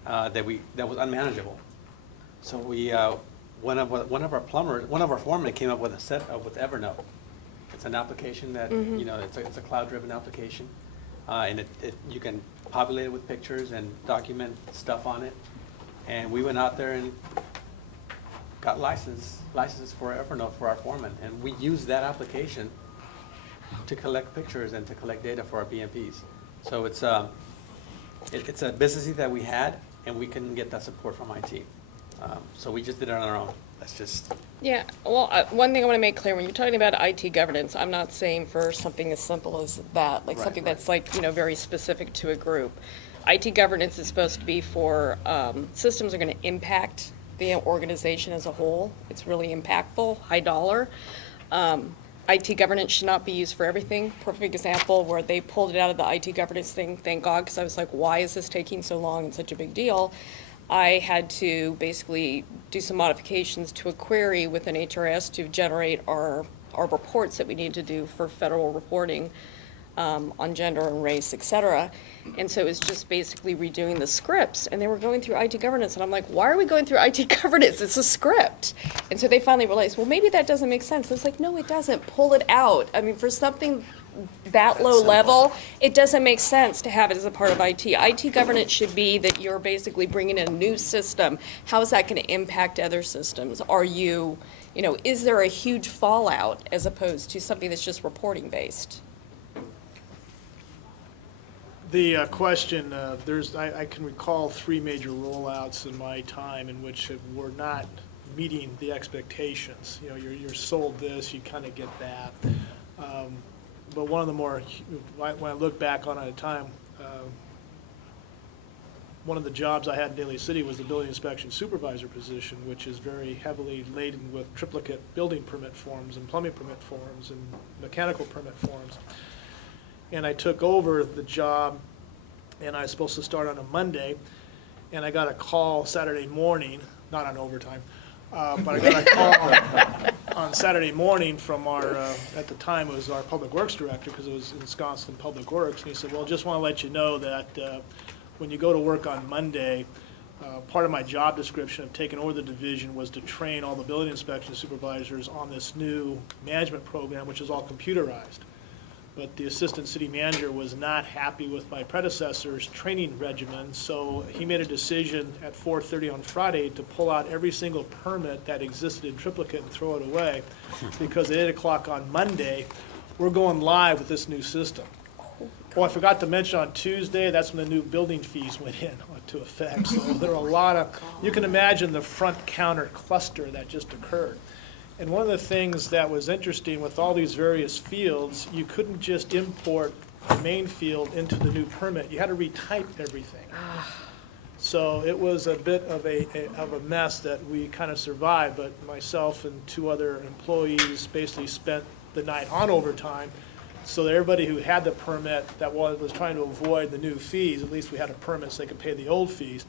that was unmanageable. So one of our foremen came up with with Evernote. It's an application that, you know, it's a cloud-driven application, and you can populate it with pictures and document stuff on it. And we went out there and got licenses for Evernote for our foremen, and we used that application to collect pictures and to collect data for our BMPs. So it's a business need that we had, and we couldn't get that support from IT. So we just did it on our own. That's just. Yeah, well, one thing I want to make clear, when you're talking about IT governance, I'm not saying for something as simple as that, like Right, something right. that's like, you know, very specific to a group. IT governance is supposed to be for, systems are going to impact the organization as a whole. It's really impactful, high dollar. IT governance should not be used for everything. Perfect example where they pulled it out of the IT governance thing, thank God, because I was like, why is this taking so long and such a big deal? I had to basically do some modifications to a query within HRS to generate our reports that we need to do for federal reporting on gender and race, et cetera. And so it was just basically redoing the scripts, and they were going through IT governance, and I'm like, why are we going through IT governance? It's a script. And so they finally realized, well, maybe that doesn't make sense. I was like, no, it doesn't. Pull it out. I mean, for something that low level, it doesn't make sense to have it as a part of IT. IT governance should be that you're basically bringing in a new system. How is that going to impact other systems? Are you know, is there a huge fallout as opposed to something that's just reporting based? The question, I can recall 3 major rollouts in my time in which were not meeting the expectations. You know, you're sold this, you kind of get that. But one of the more, when I look back on it at a time, one of the jobs I had in Daly City was the building inspection supervisor position, which is very heavily laden with triplicate building permit forms and plumbing permit forms and mechanical permit forms. And I took over the job, and I was supposed to start on a Monday, and I got a call Saturday morning, not on overtime, but I got a call on Saturday morning from our, at the time it was our public works director, because it was in Wisconsin Public Works, and he said, well, just want to let you know that when you go to work on Monday, part of my job description of taking over the division was to train all the building inspection supervisors on this new management program, which is all computerized. But the assistant city manager was not happy with my predecessor's training regimen, so he made a decision at 4:30 on Friday to pull out every single permit that existed in triplicate and throw it away, because at 8 o'clock on Monday, we're going live with this new system. Oh, I forgot to mention on Tuesday, that's when the new building fees went into effect. So there were a lot of, you can imagine the front counter cluster that just occurred. And one of the things that was interesting with all these various fields, you couldn't just import the main field into the new permit. You had to retype everything. So it was a bit of a mess that we kind of survived, but myself and 2 other employees basically spent the night on overtime, so that everybody who had the permit that was trying to avoid the new fees, at least we had a permit so they could pay the old fees.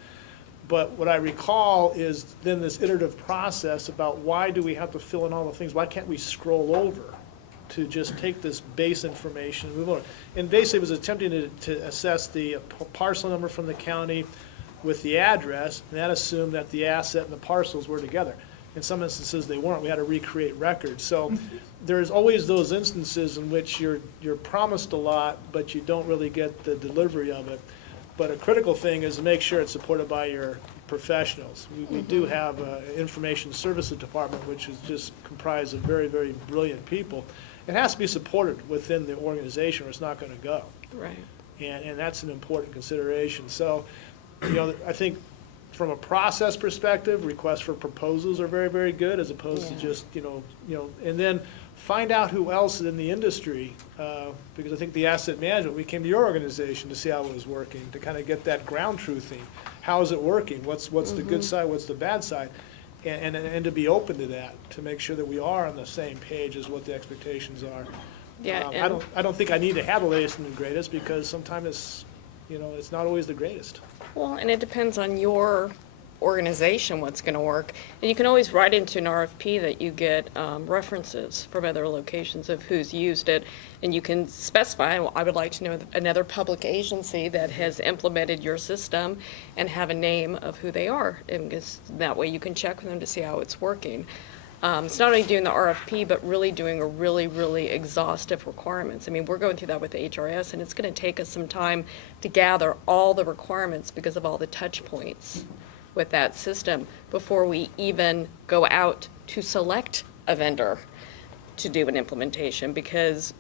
But what I recall is then this iterative process about why do we have to fill in all the things? Why can't we scroll over to just take this base information and move on? And basically it was attempting to assess the parcel number from the county with the address, and that assumed that the asset and the parcels were together. In some instances they weren't. We had to recreate records. So there's always those instances in which you're promised a lot, but you don't really get the delivery of it. But a critical thing is to make sure it's supported by your professionals. We do have an information services department, which is just comprised of very, very brilliant people. It has to be supported within the organization or it's not going to go. Right. And that's an important consideration. So, you know, I think from a process perspective, requests for proposals are very, very good, as opposed to Yeah. just, you know, and then find out who else in the industry, because I think the asset management, we came to your organization to see how it was working, to kind of get that ground truthing. How is it working? What's the good side? What's the bad side? And to be open to that, to make sure that we are on the same page as what the expectations are. Yeah, I don't think I need to have the latest and the greatest, because sometimes it's, it's not always the greatest. Well, and it depends on your organization what's going to work. And you can always write into an RFP that you get references from other locations of who's used it. And you can specify, well, I would like to know another public agency that has implemented your system and have a name of who they are. And that way you can check with them to see how it's working. It's not only doing the RFP, but really doing a really exhaustive requirements. I mean, we're going through that with the HRS, and it's going to take us some time to gather all the requirements because of all the touch points with that system before we even go out to select a vendor to do an implementation. Because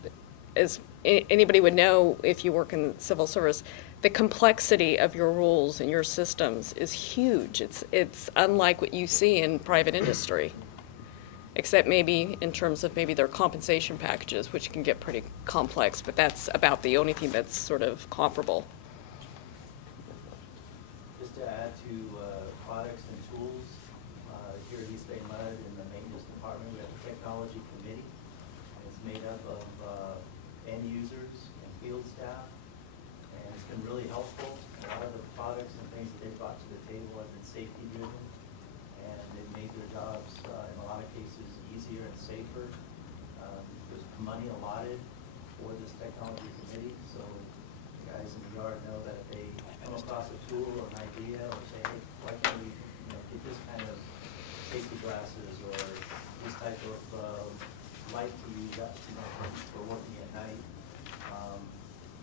as anybody would know, if you work in civil service, the complexity of your rules and your systems is huge. It's unlike what you see in private industry, except maybe in terms of maybe their compensation packages, which can get pretty complex, but that's about the only thing that's sort of comparable. Just to add to products and tools, here at East Bay Mud in the maintenance department, we have a technology committee. And it's made up of end users and field staff, and it's been really helpful. A lot of the products and things that they brought to the table have been safety driven, and they've made their jobs, in a lot of cases, easier and safer. There's money allotted for this technology committee, so the guys in the yard know that if they come across a tool or an idea, or say, hey, why can't we get this kind of safety glasses or this type of light to use for working at night.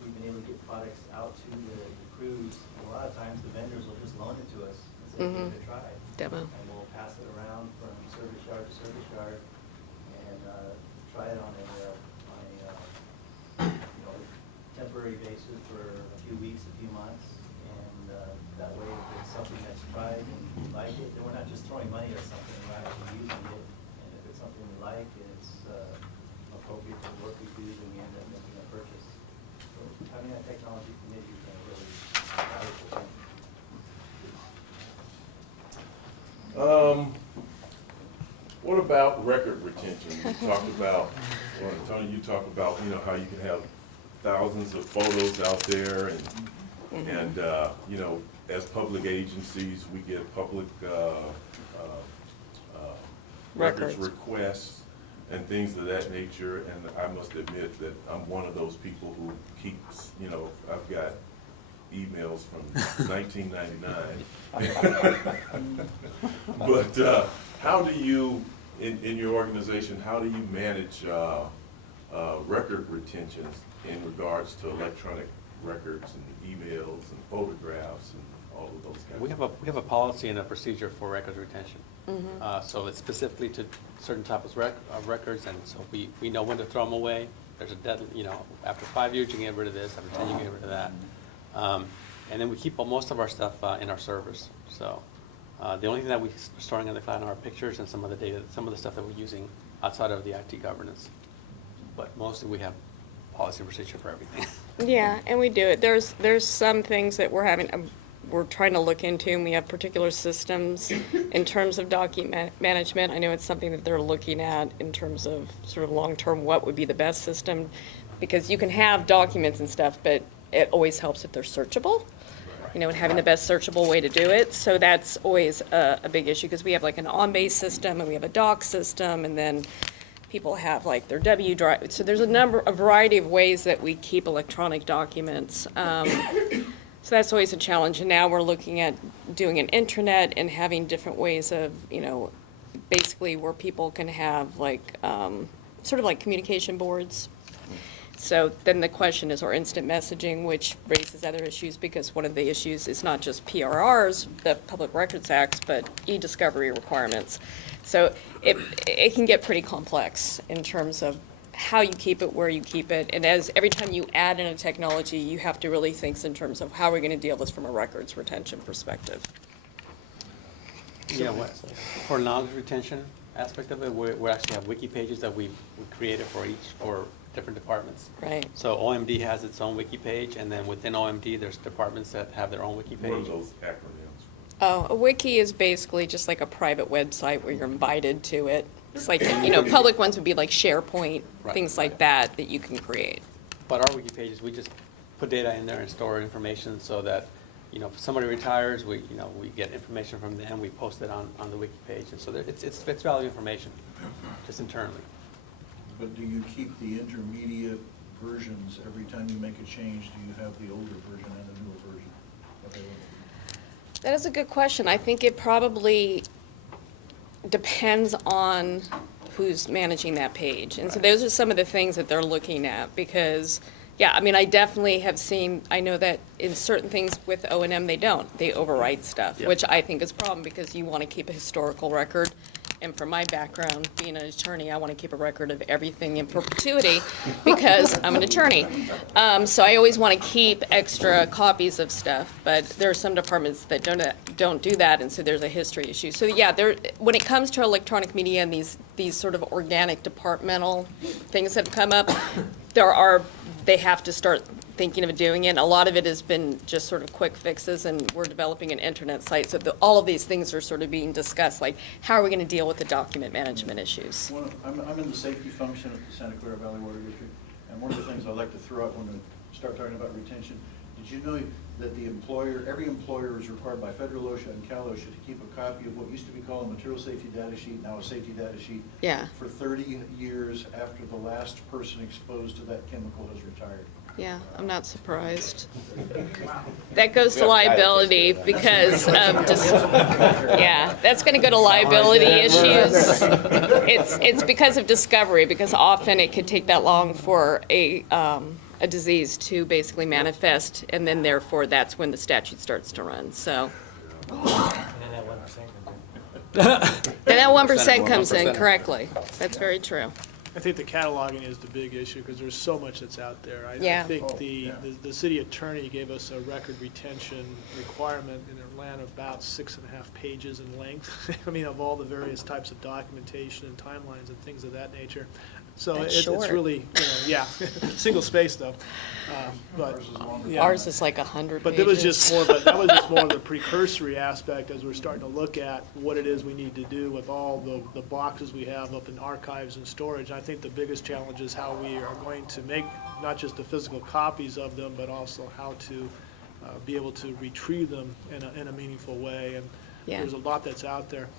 We've been able to get products out to the crews. A lot of times the vendors will just loan it to us and say, give it a try. Demo. And we'll pass it around from service yard to service yard and try it on a temporary basis for a few weeks, a few months. And that way, if it's something that's tried and we like it, then we're not just throwing money at something, we're actually using it. And if it's something we like and it's appropriate for the work we do, then we end up making a purchase. So having that technology committee has been a really valuable thing. What about record retention? You talked about, or Tony, you talked about, how you can have thousands of photos out there and as public agencies, we get public records requests and things of that nature. And I must admit that I'm one of those people who keeps, I've got emails from 1999. But how do you, in your organization, how do you manage record retentions in regards to electronic records and emails and photographs and all of those kinds of things? We have a policy and a procedure for records retention. So it's specifically to certain types of records, and so we know when to throw them away. There's a deadline, after 5 years you can get rid of this, after 10 you can get rid of that. And then we keep most of our stuff in our servers. So the only thing that we're storing in the cloud are our pictures and some of the data, some of the stuff that we're using outside of the IT governance. But mostly we have policy and procedure for everything. Yeah, and we do it. There's some things that we're trying to look into, and we have particular systems in terms of document management. I know it's something that they're looking at in terms of sort of long-term, what would be the best system, because you can have documents and stuff, but it always helps if they're searchable, and having the best searchable way to do it. So that's always a big issue, because we have like an on-base system, and we have a doc system, and then people have like their W drive. So there's a variety of ways that we keep electronic documents. So that's always a challenge. And now we're looking at doing an intranet and having different ways of, basically where people can have like, sort of like communication boards. So then the question is, or instant messaging, which raises other issues, because one of the issues is not just PRRs, the Public Records Act, but e-discovery requirements. So it can get pretty complex in terms of how you keep it, where you keep it, and as every time you add in a technology, you have to really think in terms of how we're going to deal with this from a records retention perspective. Yeah, for knowledge retention, aspect of it. We actually have wiki pages that we created for different departments. Right. So OMD has its own wiki page, and then within OMD, there's departments that have their own wiki What are page. those acronyms? Oh, a wiki is basically just like a private website where you're invited to it. It's like, public ones would be like SharePoint, Right. things like that you can create. But our wiki pages, we just put data in there and store information so that, if somebody retires, we get information from them, we post it on the wiki page. And so it's value information, just internally. But do you keep the intermediate versions every time you make a change? Do you have the older version and the newer version available? That is a good question. I think it probably depends on who's managing that page. And so those are some of the things that they're looking at because, yeah, I mean, I definitely have seen, I know that in certain things with O&M, they don't. They overwrite stuff, Yep. which I think is a problem because you want to keep a historical record. And from my background, being an attorney, I want to keep a record of everything in perpetuity because I'm an attorney. So I always want to keep extra copies of stuff, but there are some departments that don't do that, and so there's a history issue. So yeah, when it comes to electronic media and these sort of organic departmental things that have come up, they have to start thinking of doing it. A lot of it has been just sort of quick fixes, and we're developing an internet site. So all of these things are sort of being discussed, like how are we going to deal with the document management issues? I'm in the safety function at the Santa Clara Valley Water District, and one of the things I like to throw out when we start talking about retention, did you know that every employer is required by federal OSHA and Cal OSHA to keep a copy of what used to be called a material safety data sheet, now a safety data sheet, Yeah. for 30 years after the last person exposed to that chemical has retired? Yeah, I'm not surprised. That goes to liability because of just, yeah, that's going to go to liability issues. It's because of discovery, because often it could take that long for a disease to basically manifest, and then therefore that's when the statute starts to run, so. Then that 1% comes in, correctly. That's very true. I think the cataloging is the big issue, because there's so much that's out there. I Yeah. think the city attorney gave us a record retention requirement in Atlanta about 6.5 pages in length. I mean, of all the various types of documentation and timelines and things of that nature. So That's it's short. really, yeah, single space though. But Ours is longer. yeah. Ours is like 100 But pages. that was just more of the precursory aspect as we're starting to look at what it is we need to do with all the boxes we have up in archives and storage. I think the biggest challenge is how we are going to make not just the physical copies of them, but also how to be able to retrieve them in a meaningful way. And Yeah. there's a lot that's out there.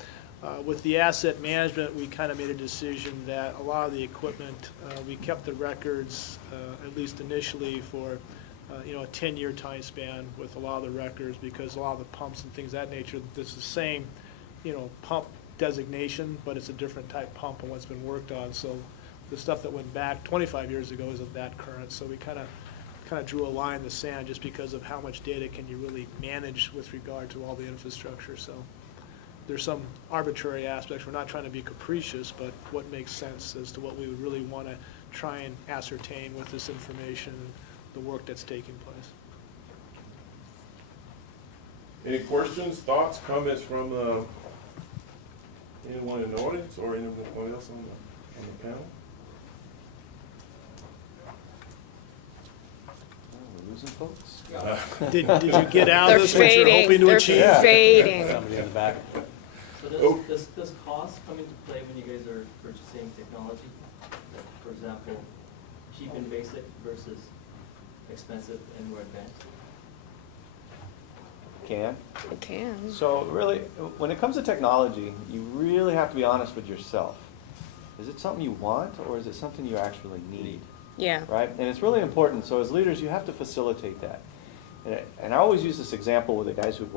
With the asset management, we kind of made a decision that a lot of the equipment, we kept the records, at least initially, for a 10-year time span with a lot of the records, because a lot of the pumps and things of that nature, it's the same, pump designation, but it's a different type pump and what's been worked on. So the stuff that went back 25 years ago isn't that current. So we kind of drew a line in the sand just because of how much data can you really manage with regard to all the infrastructure. So there's some arbitrary aspects. We're not trying to be capricious, but what makes sense as to what we would really want to try and ascertain with this information and the work that's taking place. Any questions, thoughts, comments from anyone in the audience or anyone else on the panel? We're losing folks. Did you get out They're of this what you're fading, hoping to they're achieve? fading. Somebody in the back. So does cost come into play when you guys are purchasing technology? Like, for example, cheap and basic versus expensive and more advanced? Can. It can. So really, when it comes to technology, you really have to be honest with yourself. Is it something you want, or is it something you actually need? Yeah. Right? And it's really important. So as leaders, you have to facilitate that. And I always use this example with the guys who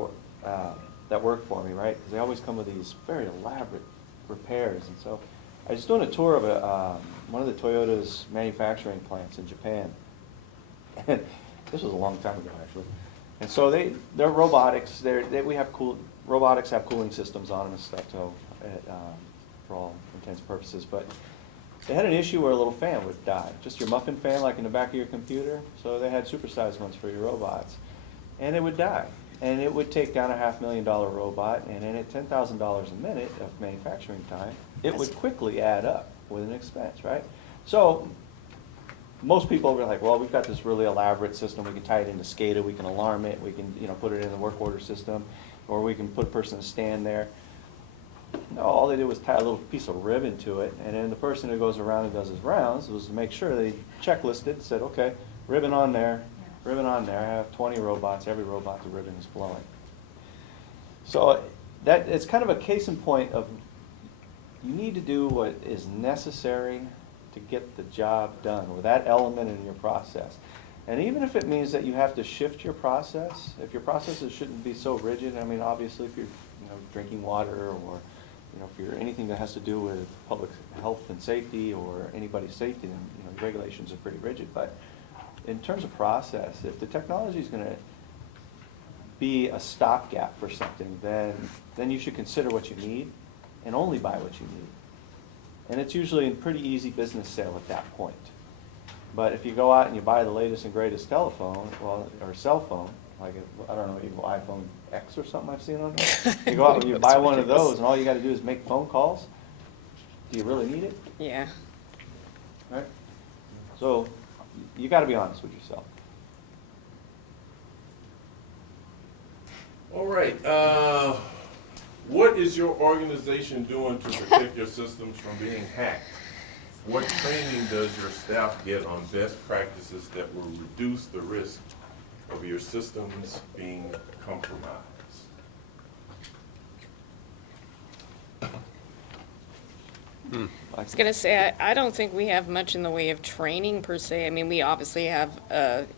that work for me, right? Because they always come with these very elaborate repairs. And so I was doing a tour of one of the Toyota's manufacturing plants in Japan. And this was a long time ago, actually. And so they're robotics. Robotics have cooling systems on them and stuff, so for all intents and purposes. But they had an issue where a little fan would die, just your muffin fan, like in the back of your computer. So they had supersized ones for your robots, and it would die. And it would take down a $500,000 robot, and then at $10,000 a minute of manufacturing time, it would quickly add up with an expense, right? So, most people are like, well, we've got this really elaborate system, we can tie it into SCADA, we can alarm it, we can, put it in the work order system, or we can put a person to stand there. No, all they did was tie a little piece of ribbon to it, and then the person who goes around and does his rounds was to make sure they checklisted, said, okay, ribbon on there, I have 20 robots, every robot the ribbon is blowing. So that, it's kind of a case in point of, you need to do what is necessary to get the job done, with that element in your process. And even if it means that you have to shift your process, if your processes shouldn't be so rigid, I mean, obviously if you're, drinking water, or, if you're anything that has to do with public health and safety or anybody's safety, then, the regulations are pretty rigid. But in terms of process, if the technology is gonna be a stopgap for something, then you should consider what you need and only buy what you need. And it's usually a pretty easy business sale at that point. But if you go out and you buy the latest and greatest telephone, or cell phone, like, I don't know, even iPhone X or something I've seen on there. You go out and you buy one of those, and all you gotta do is make phone calls. Do you really need it? Yeah. Right? So, you gotta be honest with yourself. All right, what is your organization doing to protect your systems from being hacked? What training does your staff get on best practices that will reduce the risk of your systems being compromised? I was gonna say, I don't think we have much in the way of training per se. I mean, we obviously have, an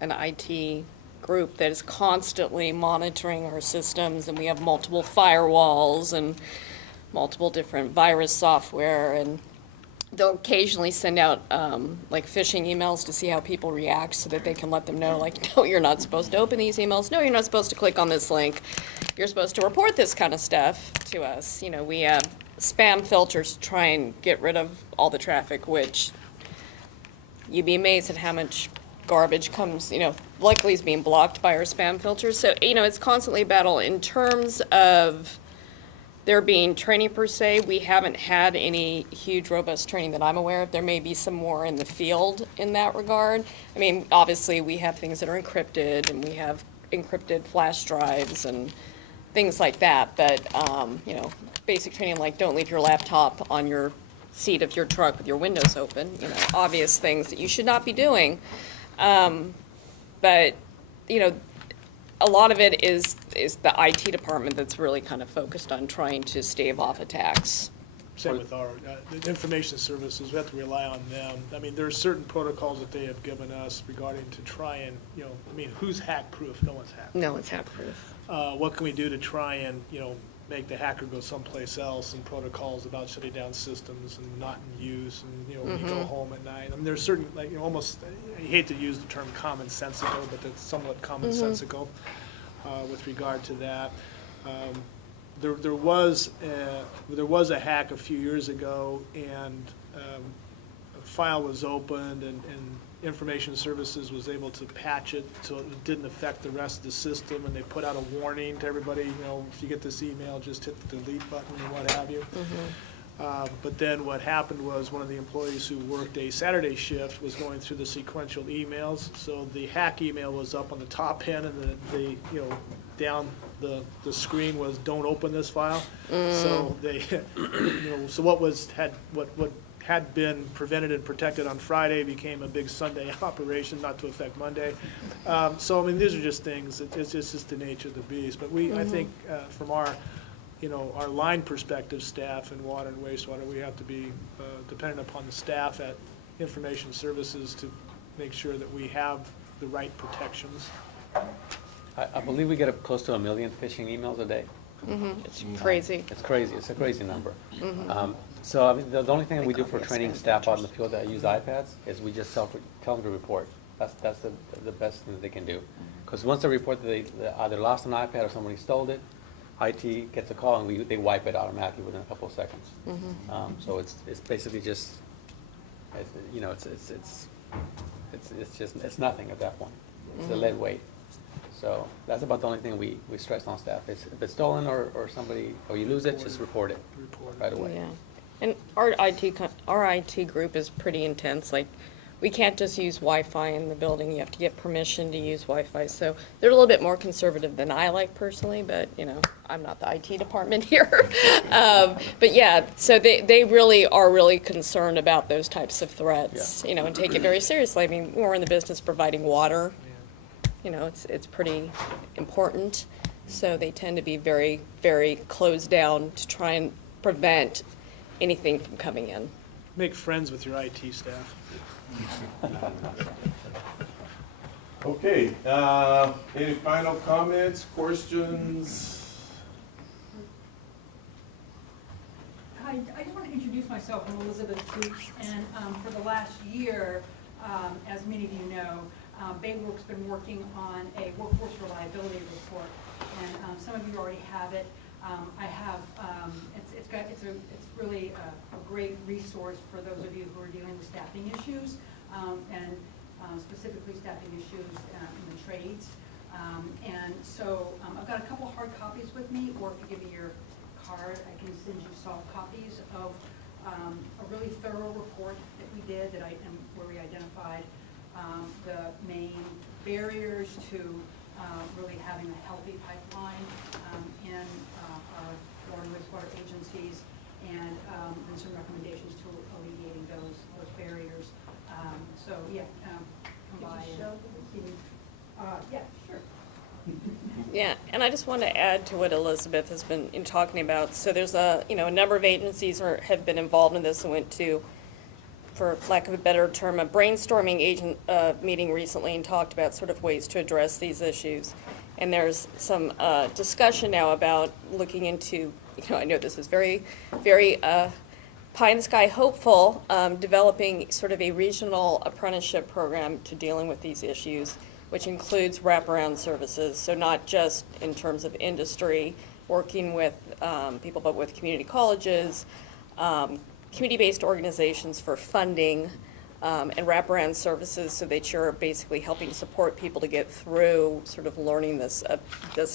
IT group that is constantly monitoring our systems, and we have multiple firewalls and multiple different virus software, and they'll occasionally send out, like phishing emails to see how people react, so that they can let them know, like, no, you're not supposed to open these emails, no, you're not supposed to click on this link, you're supposed to report this kind of stuff to us. We have spam filters to try and get rid of all the traffic, which you'd be amazed at how much garbage comes, likely is being blocked by our spam filters. So, it's constantly a battle. In terms of there being training per se, we haven't had any huge robust training that I'm aware of. There may be some more in the field in that regard. I mean, obviously, we have things that are encrypted, and we have encrypted flash drives and things like that, but, basic training like don't leave your laptop on your seat of your truck with your windows open, obvious things that you should not be doing. But, a lot of it is the IT department that's really kind of focused on trying to stave off attacks. Same with our the information services, we have to rely on them. I mean, there are certain protocols that they have given us regarding to try and, who's hack-proof? No one's hack-proof. No, it's hack-proof. What can we do to try and, make the hacker go someplace else, and protocols about shutting down systems and not in use, and, when you go home at night. I mean, there's certain, like, almost, I hate to use the term commonsensical, but it's somewhat commonsensical with regard to that. There was a hack a few years ago, and a file was opened, and Information Services was able to patch it so it didn't affect the rest of the system, and they put out a warning to everybody, if you get this email, just hit the delete button and what have you. But then what happened was one of the employees who worked a Saturday shift was going through the sequential emails, so the hack email was up on the top end, and the down the screen was "Don't open this file." So they, so what had been prevented and protected on Friday became a big Sunday operation, not to affect Monday. So I mean, these are just things. It's just the nature of the beast. But I think from our our line perspective, staff in water and wastewater, we have to be dependent upon the staff at Information Services to make sure that we have the right protections. I believe we get up close to 1 million phishing emails a day. It's crazy. It's crazy. It's a crazy number. So I mean, the only thing that we do for training staff out in the field that use iPads is we just tell them to report. That's the best thing that they can do. Because once they report that they either lost an iPad or somebody stole it, IT gets a call and they wipe it automatically within a couple of seconds. So it's basically just, it's nothing at that point. It's a lead weight. So that's about the only thing we stress on staff. If it's stolen or somebody, or you lose it, just report it right away. Yeah. And our IT group is pretty intense, like, we can't just use Wi-Fi in the building, you have to get permission to use Wi-Fi, so they're a little bit more conservative than I like personally, but, you know, I'm not the IT department here. But yeah, so they really are really concerned about those types of threats, you know, and take it very seriously. I mean, we're in the business of providing water, you know, it's pretty important, so they tend to be very, very closed down to try and prevent anything from coming in. Make friends with your IT staff. Okay, any final comments, questions? Hi, I just want to introduce myself. I'm Elizabeth Boots, and for the last year, as many of you know, Bayworks been working on a workforce reliability report, and some of you already have it. I have, it's really a great resource for those of you who are dealing with staffing issues, and specifically staffing issues in the trades. And so I've got a couple hard copies with me, or if you give me your card, I can send you soft copies of a really thorough report that we did where we identified the main barriers to really having a healthy pipeline in our water and wastewater agencies, and some recommendations to alleviating those barriers. So yeah, come by and yeah, sure. Yeah, and I just want to add to what Elizabeth has been talking about. So there's a number of agencies have been involved in this and went to, for lack of a better term, a brainstorming meeting recently and talked about sort of ways to address these issues. And there's some discussion now about looking into, I know this is very, very pie in the sky hopeful, developing sort of a regional apprenticeship program to dealing with these issues, which includes wraparound services. So not just in terms of industry, working with people, but with community colleges, community-based organizations for funding, and wraparound services, so that you're basically helping support people to get through sort of learning this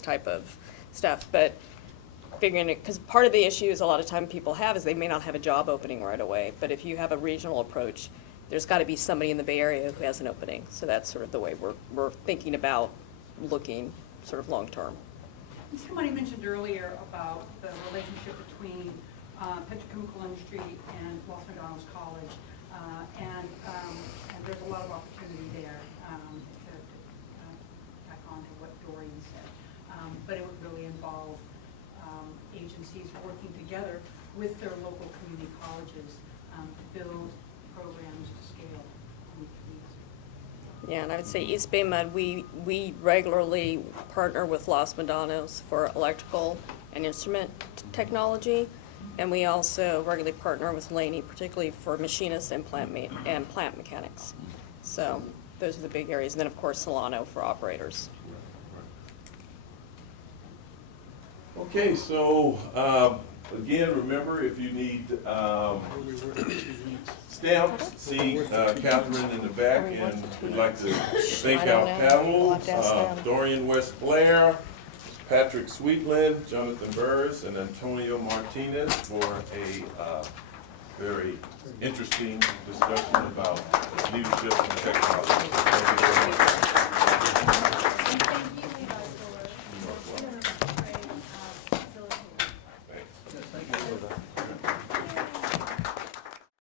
type of stuff. But figuring it, because part of the issues a lot of time people have is they may not have a job opening right away, but if you have a regional approach, there's got to be somebody in the Bay Area who has an opening. So that's sort of the way we're thinking about looking sort of long-term. Somebody mentioned earlier about the relationship between petrochemical industry and Los Medanos College, and there's a lot of opportunity there to tack on to what Doreen said. But it would really involve agencies working together with their local community colleges to build programs to scale to meet the needs. Yeah, and I would say East Bay Mud, we regularly partner with Los Medanos for electrical and instrument technology, and we also regularly partner with Laney, particularly for machinists and plant mechanics. So those are the big areas, and then of course Solano for operators. Okay, so, again, remember, if you need stamps, see Catherine in the back, and we'd like to thank our panel, Doreen West Blair, Patrick Sweetland, Jonathan Burris, and Antonio Martinez for a very interesting discussion about leadership and technology.